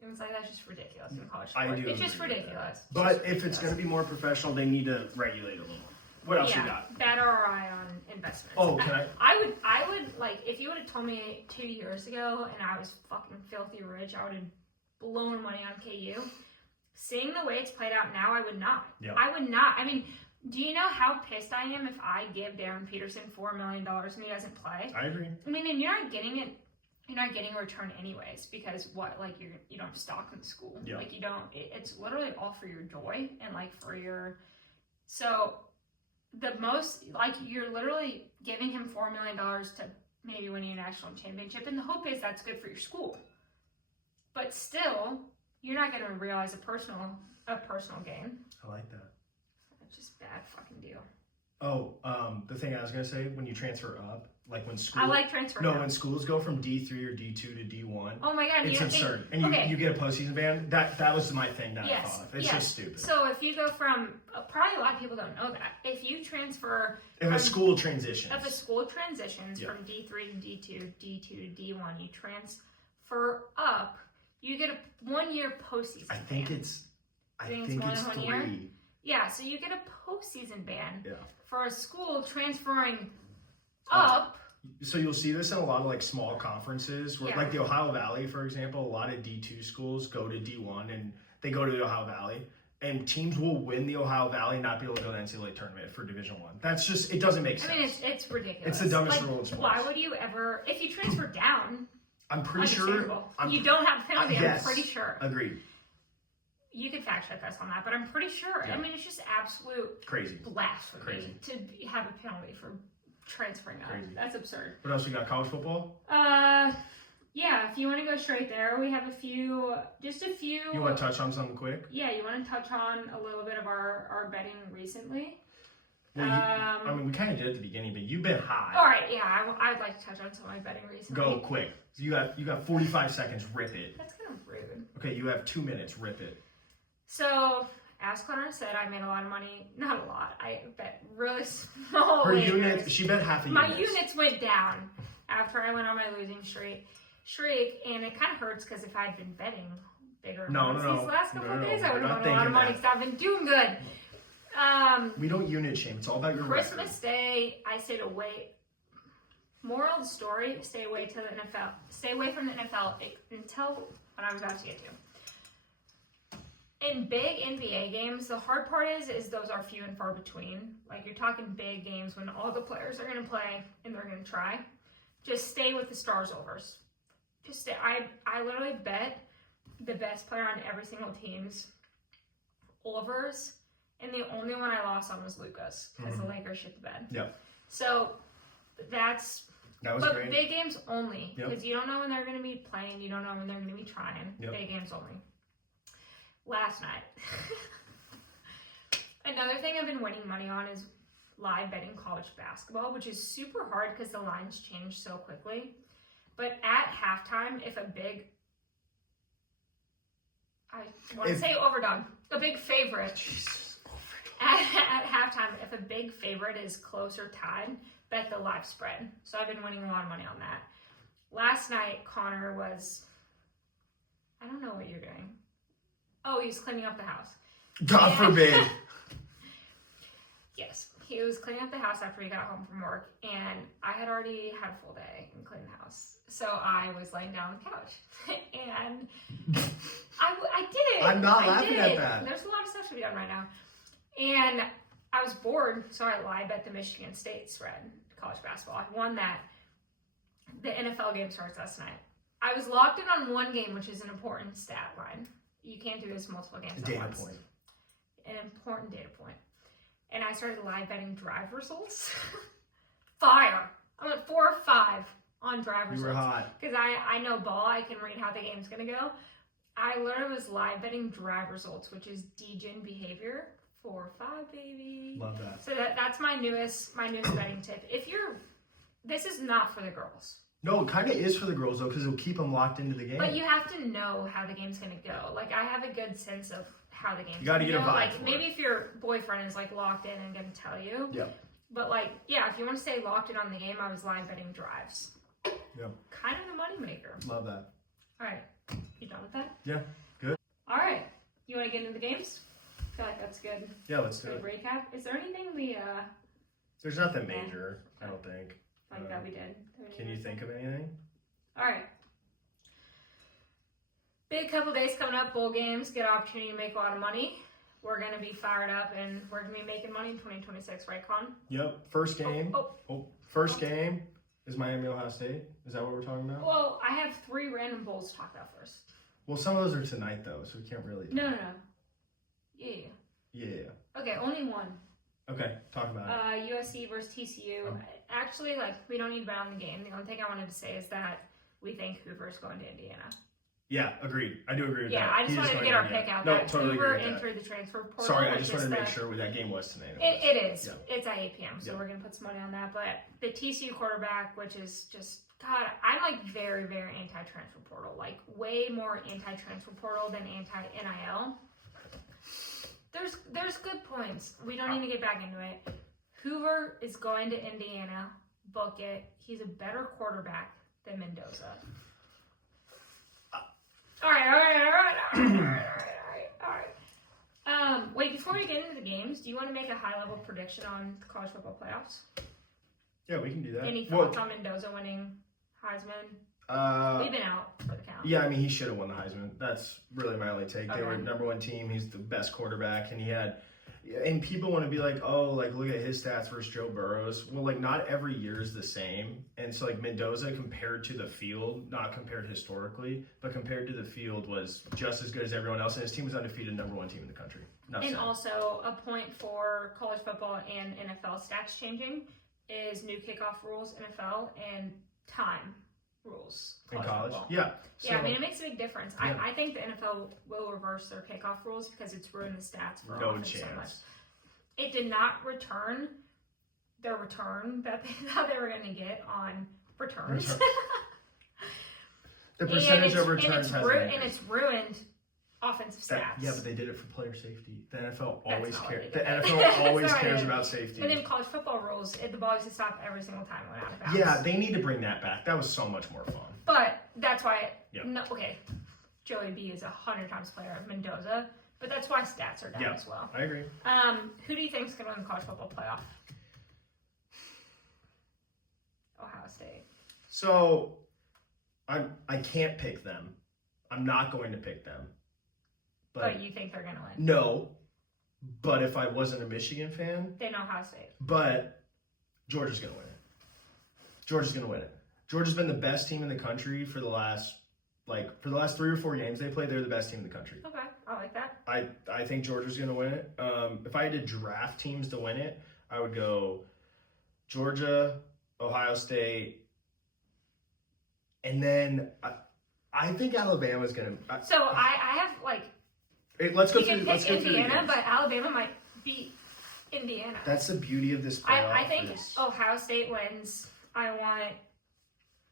It was like, that's just ridiculous in college sports. It's just ridiculous. But if it's going to be more professional, they need to regulate a little more. What else you got? Bad ROI on investments. Oh, can I would like, if you would have told me 2 years ago and I was fucking filthy rich, I would have blown money on KU. Seeing the way it's played out now, I would not. Yeah. I would not. I mean, do you know how pissed I am if I give Darren Peterson $4 million and he doesn't play? I agree. I mean, and you're not getting a return anyways because you don't have stock in the school. Yeah. Like you don't. It's literally all for your joy and like for your. So the most like you're literally giving him $4 million to maybe win a national championship, and the hope is that's good for your school. But still, you're not going to realize a personal gain. I like that. That's just bad fucking deal. Oh, the thing I was gonna say, when you transfer up, like when schools... I like transferring up. When schools go from D3 or D2 to D1, oh my God, it's absurd. And you get a postseason ban. That was my thing that I thought of. It's just stupid. So if you go from, probably a lot of people don't know that, if you transfer... If a school transitions from D3 to D2, D2 to D1, you transfer up, you get a 1 year postseason ban. I think it's 3. Yeah, so you get a postseason ban for a school transferring up. So you'll see this in a lot of like small conferences where like the Ohio Valley, for example, a lot of D2 schools go to D1 and they go to the Ohio Valley and teams will win the Ohio Valley and not be able to go to the NCAA tournament for Division I. That's just, it doesn't make sense. I mean, it's ridiculous. It's the dumbest rule in sports. Why would you ever, if you transfer down, I'm pretty sure. You don't have a penalty, I'm pretty sure. Agreed. You could fact check us on that, but I'm pretty sure. Yeah. I mean, it's just absolute crazy blasphemy to have a penalty for transferring up. That's absurd. What else we got? College football? Yeah, if you want to go straight there, we have just a few. You want to touch on something quick? Yeah, you want to touch on a little bit of our betting recently. Well, I mean, we kind of did at the beginning, but you've been hot. All right, yeah, I'd like to touch on some of my betting recently. Go quick. You got 45 seconds. Rip it. That's kind of rude. Okay, you have 2 minutes. Rip it. So, as Connor said, I made a lot of money. Not a lot. I bet really small. Her wagers. unit. She bet half a unit. My units went down after I went on my losing streak, and it kind of hurts because if I'd been betting bigger amounts these last couple of days, I would have won a lot of money because I've been doing good. We don't unit shame. It's all about your Christmas record. Day, I stayed away. Moral of the story: stay away to the NFL. Stay away from the NFL until what I'm about to get to. In big NBA games, the hard part is those are few and far between. Like you're talking big games when all the players are going to play and they're going to try. Just stay with the stars overs. Just stay. I literally bet the best player on every single team's overs. And the only one I lost on was Luka's because the Lakers shit the bed. Yep. So that was great. Big games only because you don't know when they're going to be playing. You don't know when they're going to be trying. Yep. Big games only. Last night. Another thing I've been winning money on is live betting college basketball, which is super hard because the lines change so quickly. But at halftime, a big favorite. At halftime, if a big favorite is close or tied, bet the live spread. So I've been winning a lot of money on that. Last night, Connor was, I don't know what you're doing. Oh, he was cleaning up the house. God forbid. Yes, he was cleaning up the house after he got home from work, and I had already had a full day and cleaned the house. So I was laying down on the couch, and I did it. I'm not laughing at that. There's a lot of stuff to be done right now. And I was bored, so I live bet the Michigan State spread, college basketball. I won that. The NFL game starts last night. I was locked in on one game, which is an important stat line. You can't do this multiple games at once. Data point. An important data point. And I started live betting drive results. Fire. I went 4 or 5 on drive results. You were hot. Because I know ball. I can read how the game's going to go. I literally was live betting drive results, which is degen behavior. 4 or 5, baby. Love that. So that's my newest betting tip. This is not for the girls. No, it kind of is for the girls though, because it'll keep them locked into the game. But you have to know how the game's gonna go. Like I have a good sense of how the game's you gotta gonna get go. a vibe Like for maybe it. if your boyfriend is like locked in and gonna tell you. Yeah. But like, yeah, if you want to stay locked in on the game, I was live betting drives. Yeah. Kind of the moneymaker. Love that. All right, you done with that? Yeah. Good. All right, you want to get into the games? I feel like that's good. Yeah, let's do Good it. recap. Is there anything we There's nothing major, I don't think. like that we did? Can you think of anything? All right. Big couple days coming up, bowl games, good opportunity to make a lot of money. We're going to be fired up and we're going to be making money in 2026, right, Con? Yep. First game. First Oh. game is Miami Ohio State. Is that what we're talking about? Well, I have 3 random bowls to talk about first. Well, some of those are tonight though, so we can't really. No. Yeah. Yeah. Okay, only one. Okay, talk about it. USC versus TCU. Oh. Actually, like, we don't need to bet on the game. The only thing I wanted to say is that we think Hoover's going to Indiana. Yeah, agreed. I do agree with that. Yeah, I just wanted to get our pick out. No, that totally Hoover agree with entered the transfer portal. Sorry, I just wanted to make sure that game was tonight. It is. Yeah. It's at 8 p.m., so we're going to put some money on that. But the TCU quarterback, which is just, God, I'm like very, very anti-transfer portal. Like way more anti-transfer portal than anti-NIL. There's good points. We don't need to get back into it. Hoover is going to Indiana. Book it. He's a better quarterback than Mendoza. All right. Wait, before we get into the games, do you want to make a high-level prediction on the college football playoffs? Yeah, we can do that. Any thoughts on Mendoza winning Heisman? We've been out for the count. Yeah, I mean, he should have won the Heisman. That's really my only take. Okay. They were number 1 team. He's the best quarterback, and he had. And people want to be like, oh, like look at his stats versus Joe Burrow's. Well, like not every year is the same, and so like Mendoza compared to the field, not compared historically, but compared to the field, was just as good as everyone else, and his team was undefeated, number 1 team in the country. And also a point for college football and NFL stats changing is new kickoff rules NFL and time. rules. In college? Football. Yeah. So, Yeah, I mean, it makes a big difference. Yeah. I think the NFL will reverse their kickoff rules because it's ruined the stats for no offense so much. chance. It did not return their return that they thought they were going to get on returns. The percentage of returns and it's ruined offensive stats. Yeah, but they did it for player safety. The NFL always not cares. what The they did. NFL always That's cares not about safety. But in college football rules, the ball used to stop every single time it went out of bounds. Yeah, they need to bring that back. That was so much more fun. But that's why. Yep. No, okay, Joey B is 100 times player of Mendoza, but that's why stats are down as well. I agree. Who do you think is going to win the college football playoff? Ohio State. So, I can't pick them. I'm not going to pick them. But you think they're going to win? No. But if I wasn't a Michigan fan, They know Ohio State. but Georgia's going to win it. Georgia's going to win it. Georgia's been the best team in the country for the last 3 or 4 games they played. They're the best team in the country. Okay, I like that. I think Georgia's going to win it. If I had to draft teams to win it, I would go Georgia, Ohio State, and then I think Alabama's going to. So I have Let's go you through. can Let's pick go through the Indiana, games. but Alabama might beat Indiana. That's the beauty of this playoff. I think Ohio State wins. I want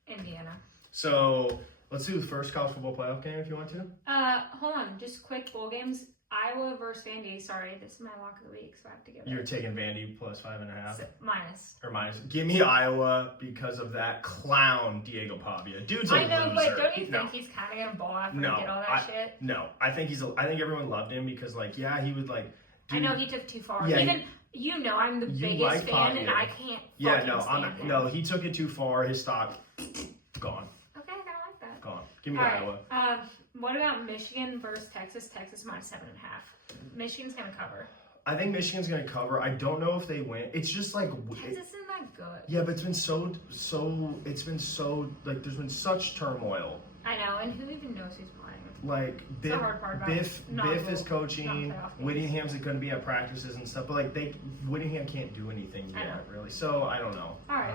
Indiana. So let's do the first college football playoff game if you want to. Hold on, just quick bowl games. Iowa versus Vandy. Sorry, this is my lock of the week, so I have to give it. You're taking Vandy plus 5.5 minus. or minus. Give me Iowa because of that clown Diego Pavia. Dude's a I know, loser. but don't you think he's kind of gonna ball after No, get all that shit? No, I think I think everyone loved him because he would I know he took it too far. Yeah, Even I'm the biggest like fan, and Pavia. I can't. Yeah, no, stand him. no, he took it too far. His stock gone, Okay, I kind of like that. gone. Give me All Iowa. right. What about Michigan versus Texas? Texas minus 7.5. Michigan's gonna cover. I think Michigan's going to cover. I don't know if they win. It's just Texas isn't that good. yeah, but it's been so there's been such turmoil. I know, and who even knows who's playing? Biff, the hard part about Biff is not coaching. playoff games. Whittingham's going to be at practices and stuff, but Whittingham can't do anything I yet, know. really. So I don't know. All right.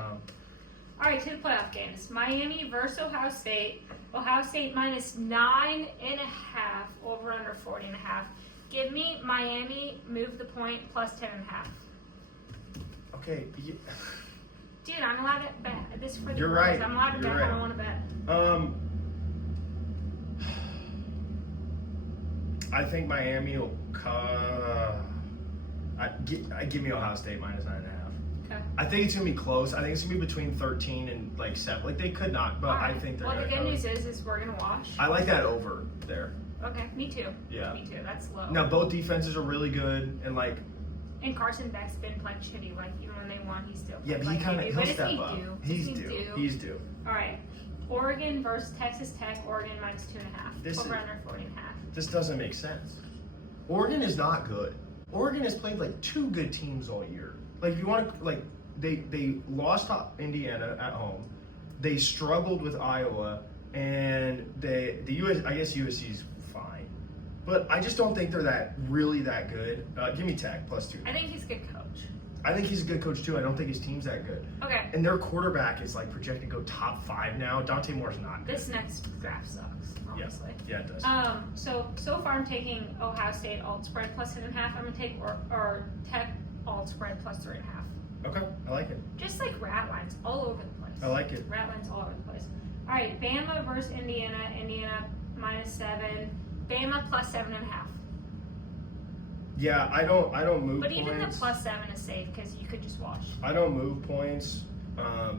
All right, to the playoff games. Miami versus Ohio State. Ohio State minus 9.5, over under 40.5. Give me Miami, move the point, plus 10.5. Okay. Dude, I'm allowed to bet. This is for the You're boys. right. I'm allowed to You're bet. right. I don't want to bet. I think Miami will give me Ohio State minus 9.5. Okay. I think it's gonna be close. I think it's gonna be between 13 and 7. They could not, but I think they're Well, gonna the good cover. news is we're gonna wash. I like that over there. Okay, me too. Yeah. Me too. That's low. Now both defenses are really good, and And Carson Beck's been playing shitty. Even when they won, he's still. yeah, but he'll step up. He's He's due. All right. Oregon versus Texas Tech. Oregon minus 2.5. Over under 40.5. This doesn't make sense. Oregon is not good. Oregon has played 2 good teams all year. If you want to they lost to Indiana at home. They struggled with Iowa, and the US. I guess USC's fine, but I just don't think they're really that good. Give me Tech plus 2. I think he's a good coach. I think he's a good coach too. I don't think his team's that good. Okay. And their quarterback is projected to go top 5 now. Dante Moore's not good. This next draft sucks, honestly. Yeah, it does. So far I'm taking Ohio State alt spread plus 10.5. I'm gonna take or Tech alt spread plus 3.5. Okay, I like it. Just rat lines all over the place. I like it. Rat lines all over the place. All right, Bama versus Indiana. Indiana minus 7. Bama plus 7.5. Yeah, I don't move But points. even the plus 7 is safe because you could just wash. I don't move points,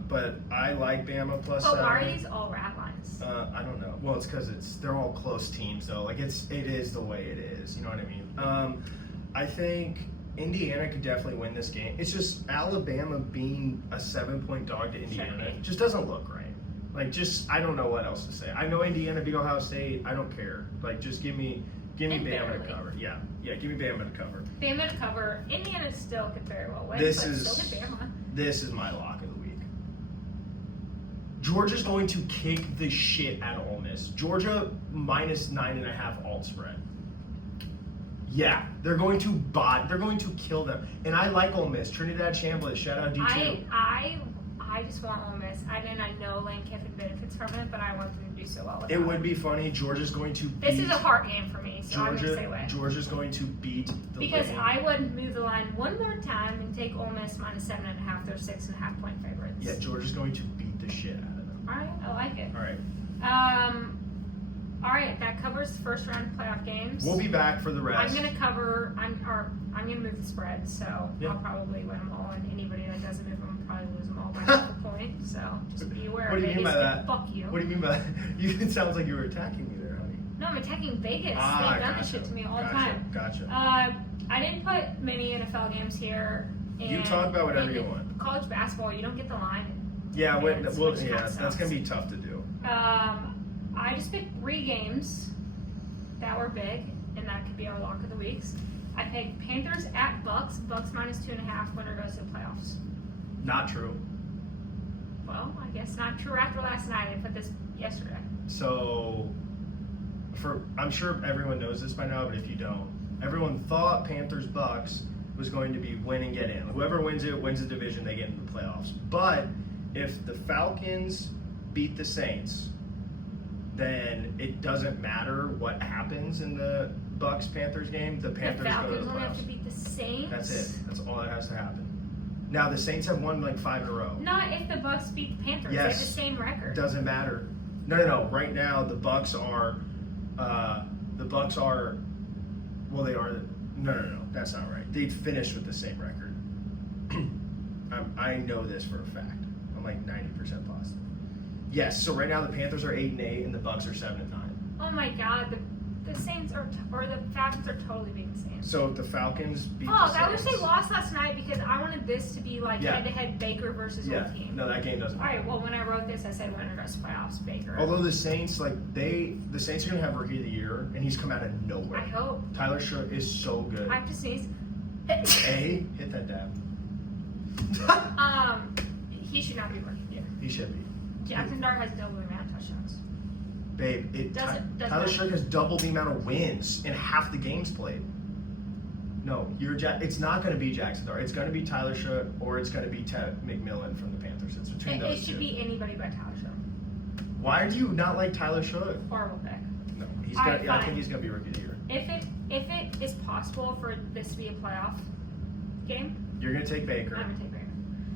but I like Bama plus 7. But why are these all rat lines? I don't know. Well, it's because they're all close teams though. It is the way it is. You know what I mean? I think Indiana could definitely win this game. It's just Alabama being a 7-point dog to Indiana just doesn't look right. I don't know what else to say. I know Indiana beat Ohio State. I don't care. Just give me Bama barely. to cover. Yeah, give me Bama to cover. Bama to cover. Indiana still could very well win. This but is still could Bama. This is my lock of the week. Georgia's going to kick the shit out of Ole Miss. Georgia minus 9.5 alt spread. Yeah, they're going to kill them. And I like Ole Miss. Trinidad Chambliss, shout out D2. I I just want Ole Miss. I know Lane Kiffin benefits from it, but I want them to do so well. It would be funny. Georgia's going to beat. This is a heart game for me, so I'm going to say what. Georgia's going to beat the Because Lane. I would move the line one more time and take Ole Miss minus 7.5. They're 6.5 point favorites. Yeah, Georgia's going to beat the shit out of them. All right, I like it. All right. All right, that covers the first round of playoff games. We'll be back for the rest. I'm gonna move the spread, so Yeah. I'll probably win them all, and anybody that doesn't move them will probably lose them all by half a point. So just be aware. What do you mean Vegas by can that? Fuck you. What do you mean by that? It sounds like you were attacking me there, honey. No, I'm attacking Vegas. Ah, They've done gotcha. this shit to me all the Gotcha. time. Gotcha. I didn't put many NFL games here. You and talk about whatever in you want. College basketball, you don't get the line. Yeah, Man, well, it's yeah, much that's gonna be tough to do. I just picked 3 games that were big, and that could be our lock of the weeks. I picked Panthers at Bucks minus 2.5. Winner goes to the playoffs. Not true. Well, I guess not true after last night. I put this yesterday. So, I'm sure everyone knows this by now, but if you don't, everyone thought Panthers-Bucks was going to be win and get in. Whoever wins it wins the division, they get into the playoffs. But if the Falcons beat the Saints, then it doesn't matter what happens in the Bucks-Panthers game. The Panthers the go to Falcons the only have playoffs. to beat the Saints. That's it. That's all that has to happen. Now, the Saints have won like 5 in a row. Not if the Bucks beat the Panthers. Yes. They have the same record. Doesn't matter. No. Right now, the Bucks are. Well, they are. No. That's not right. They finished with the same record. I know this for a fact. I'm like 90% positive. Yes. So right now the Panthers are 8-8 and the Bucks are 7-9. Oh my God, the Saints or the Falcons are totally being the same. So if the Falcons beat the I wish Saints. they lost last night because I wanted this to be like head-to-head Baker versus old team. No, that game doesn't. All right. Well, when I wrote this, I said winner goes to playoffs. Baker. Although the Saints, the Saints are gonna have Rookie of the Year, and he's come out of nowhere. I hope. Tyler Shook is so good. I have to sneeze. Hey, hit that dab. He should not be working here. He should be. Jackson Dart has double the amount of touchdowns. Babe, Doesn't Tyler matter. Shook has double the amount of wins in half the games played. No, it's not going to be Jackson Dart. It's going to be Tyler Shook or it's going to be Ted McMillan from the Panthers. It's between those It two. should be anybody but Tyler Shook. Why do you not like Tyler Shook? Horrible pick. No, All right, I fine. think he's going to be Rookie of the Year. If it is possible for this to be a playoff game, You're going to take Baker. I'm gonna take Baker.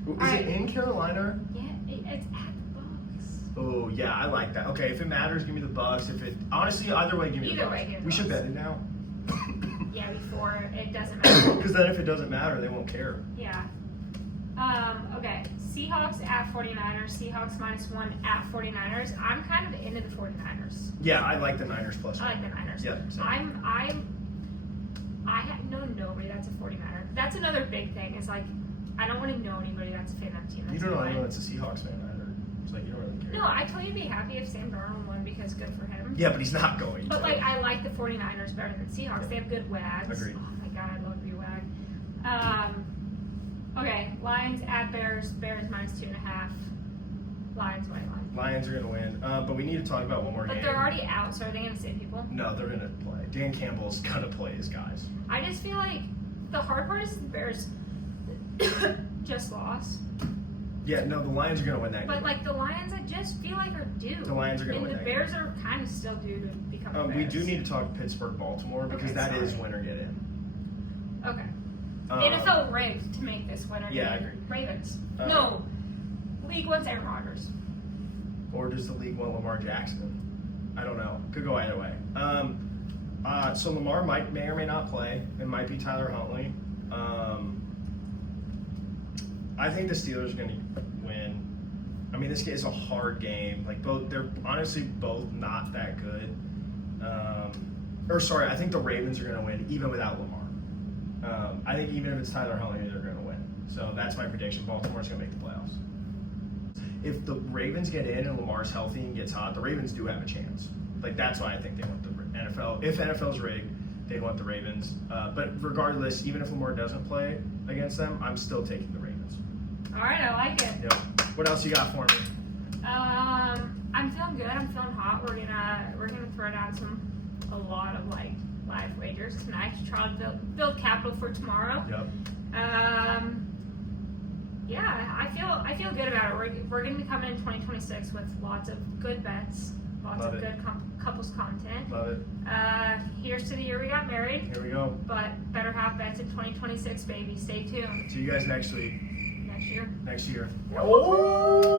Is All it right. in Carolina? Yeah, it's at the Bucks. Oh yeah, I like that. Okay, if it matters, give me the Bucks. If it honestly, either way, give me the Either Bucks. way, give me the We should Bucks. bet it now. Yeah, before it doesn't matter. Because then if it doesn't matter, they won't care. Yeah. Okay. Seahawks at 49ers. Seahawks -1 at 49ers. I'm kind of into the 49ers. Yeah, I like the Niners plus I one. like the Niners. Yep. same. I know nobody that's a 49er. That's another big thing. Is like I don't want to know anybody that's a fan of that team. You don't know anyone that's a Seahawks fan either. It's like you don't really care. No, I totally be happy if Sam Darnold won because good for him. Yeah, but he's not going But to. like I like the 49ers better than Seahawks. They have good wags. Agreed. Oh my god, I love re-wag. Okay, Lions at Bears. Bears -2.5. Lions white line. Lions are going to win. But we need to talk about one more But game. they're already out, so are they going to sit people? No, they're going to play. Dan Campbell's going to play his guys. I just feel like the hard part is the Bears just lost. Yeah, no, the Lions are going to win that But game. like the Lions, I just feel like are due. The Lions are gonna and win the that Bears are kind of still due to become the We Bears. do need to talk Pittsburgh-Baltimore because Okay, that is sorry. win or get in. Okay. Um, NFL rigged to make this winner. Yeah, I agree. Ravens. Um, League one's Aaron Rodgers. Or does the league want Lamar Jackson? I don't know. Could go either way. So Lamar may or may not play. It might be Tyler Huntley. I think the Steelers are going to win. I mean, this is a hard game. They're honestly both not that good. I think the Ravens are going to win even without Lamar. I think even if it's Tyler Huntley, they're going to win. So that's my prediction. Baltimore's going to make the playoffs. If the Ravens get in and Lamar's healthy and gets hot, the Ravens do have a chance. That's why I think they want the NFL. If NFL's rigged, they want the Ravens. But regardless, even if Lamar doesn't play against them, I'm still taking the Ravens. All right, I like it. Yep. What else you got for me? I'm feeling good. I'm feeling hot. We're gonna throw down a lot of live wagers tonight to try to build capital for tomorrow. Yep. yeah, I feel good about it. We're going to be coming in 2026 with lots of good bets, lots Love of it. good couples content. Love it. Here's to the year we got married. Here we go. But better have bets in 2026, baby. Stay tuned. See you guys next week. Next year. Next year. Oh!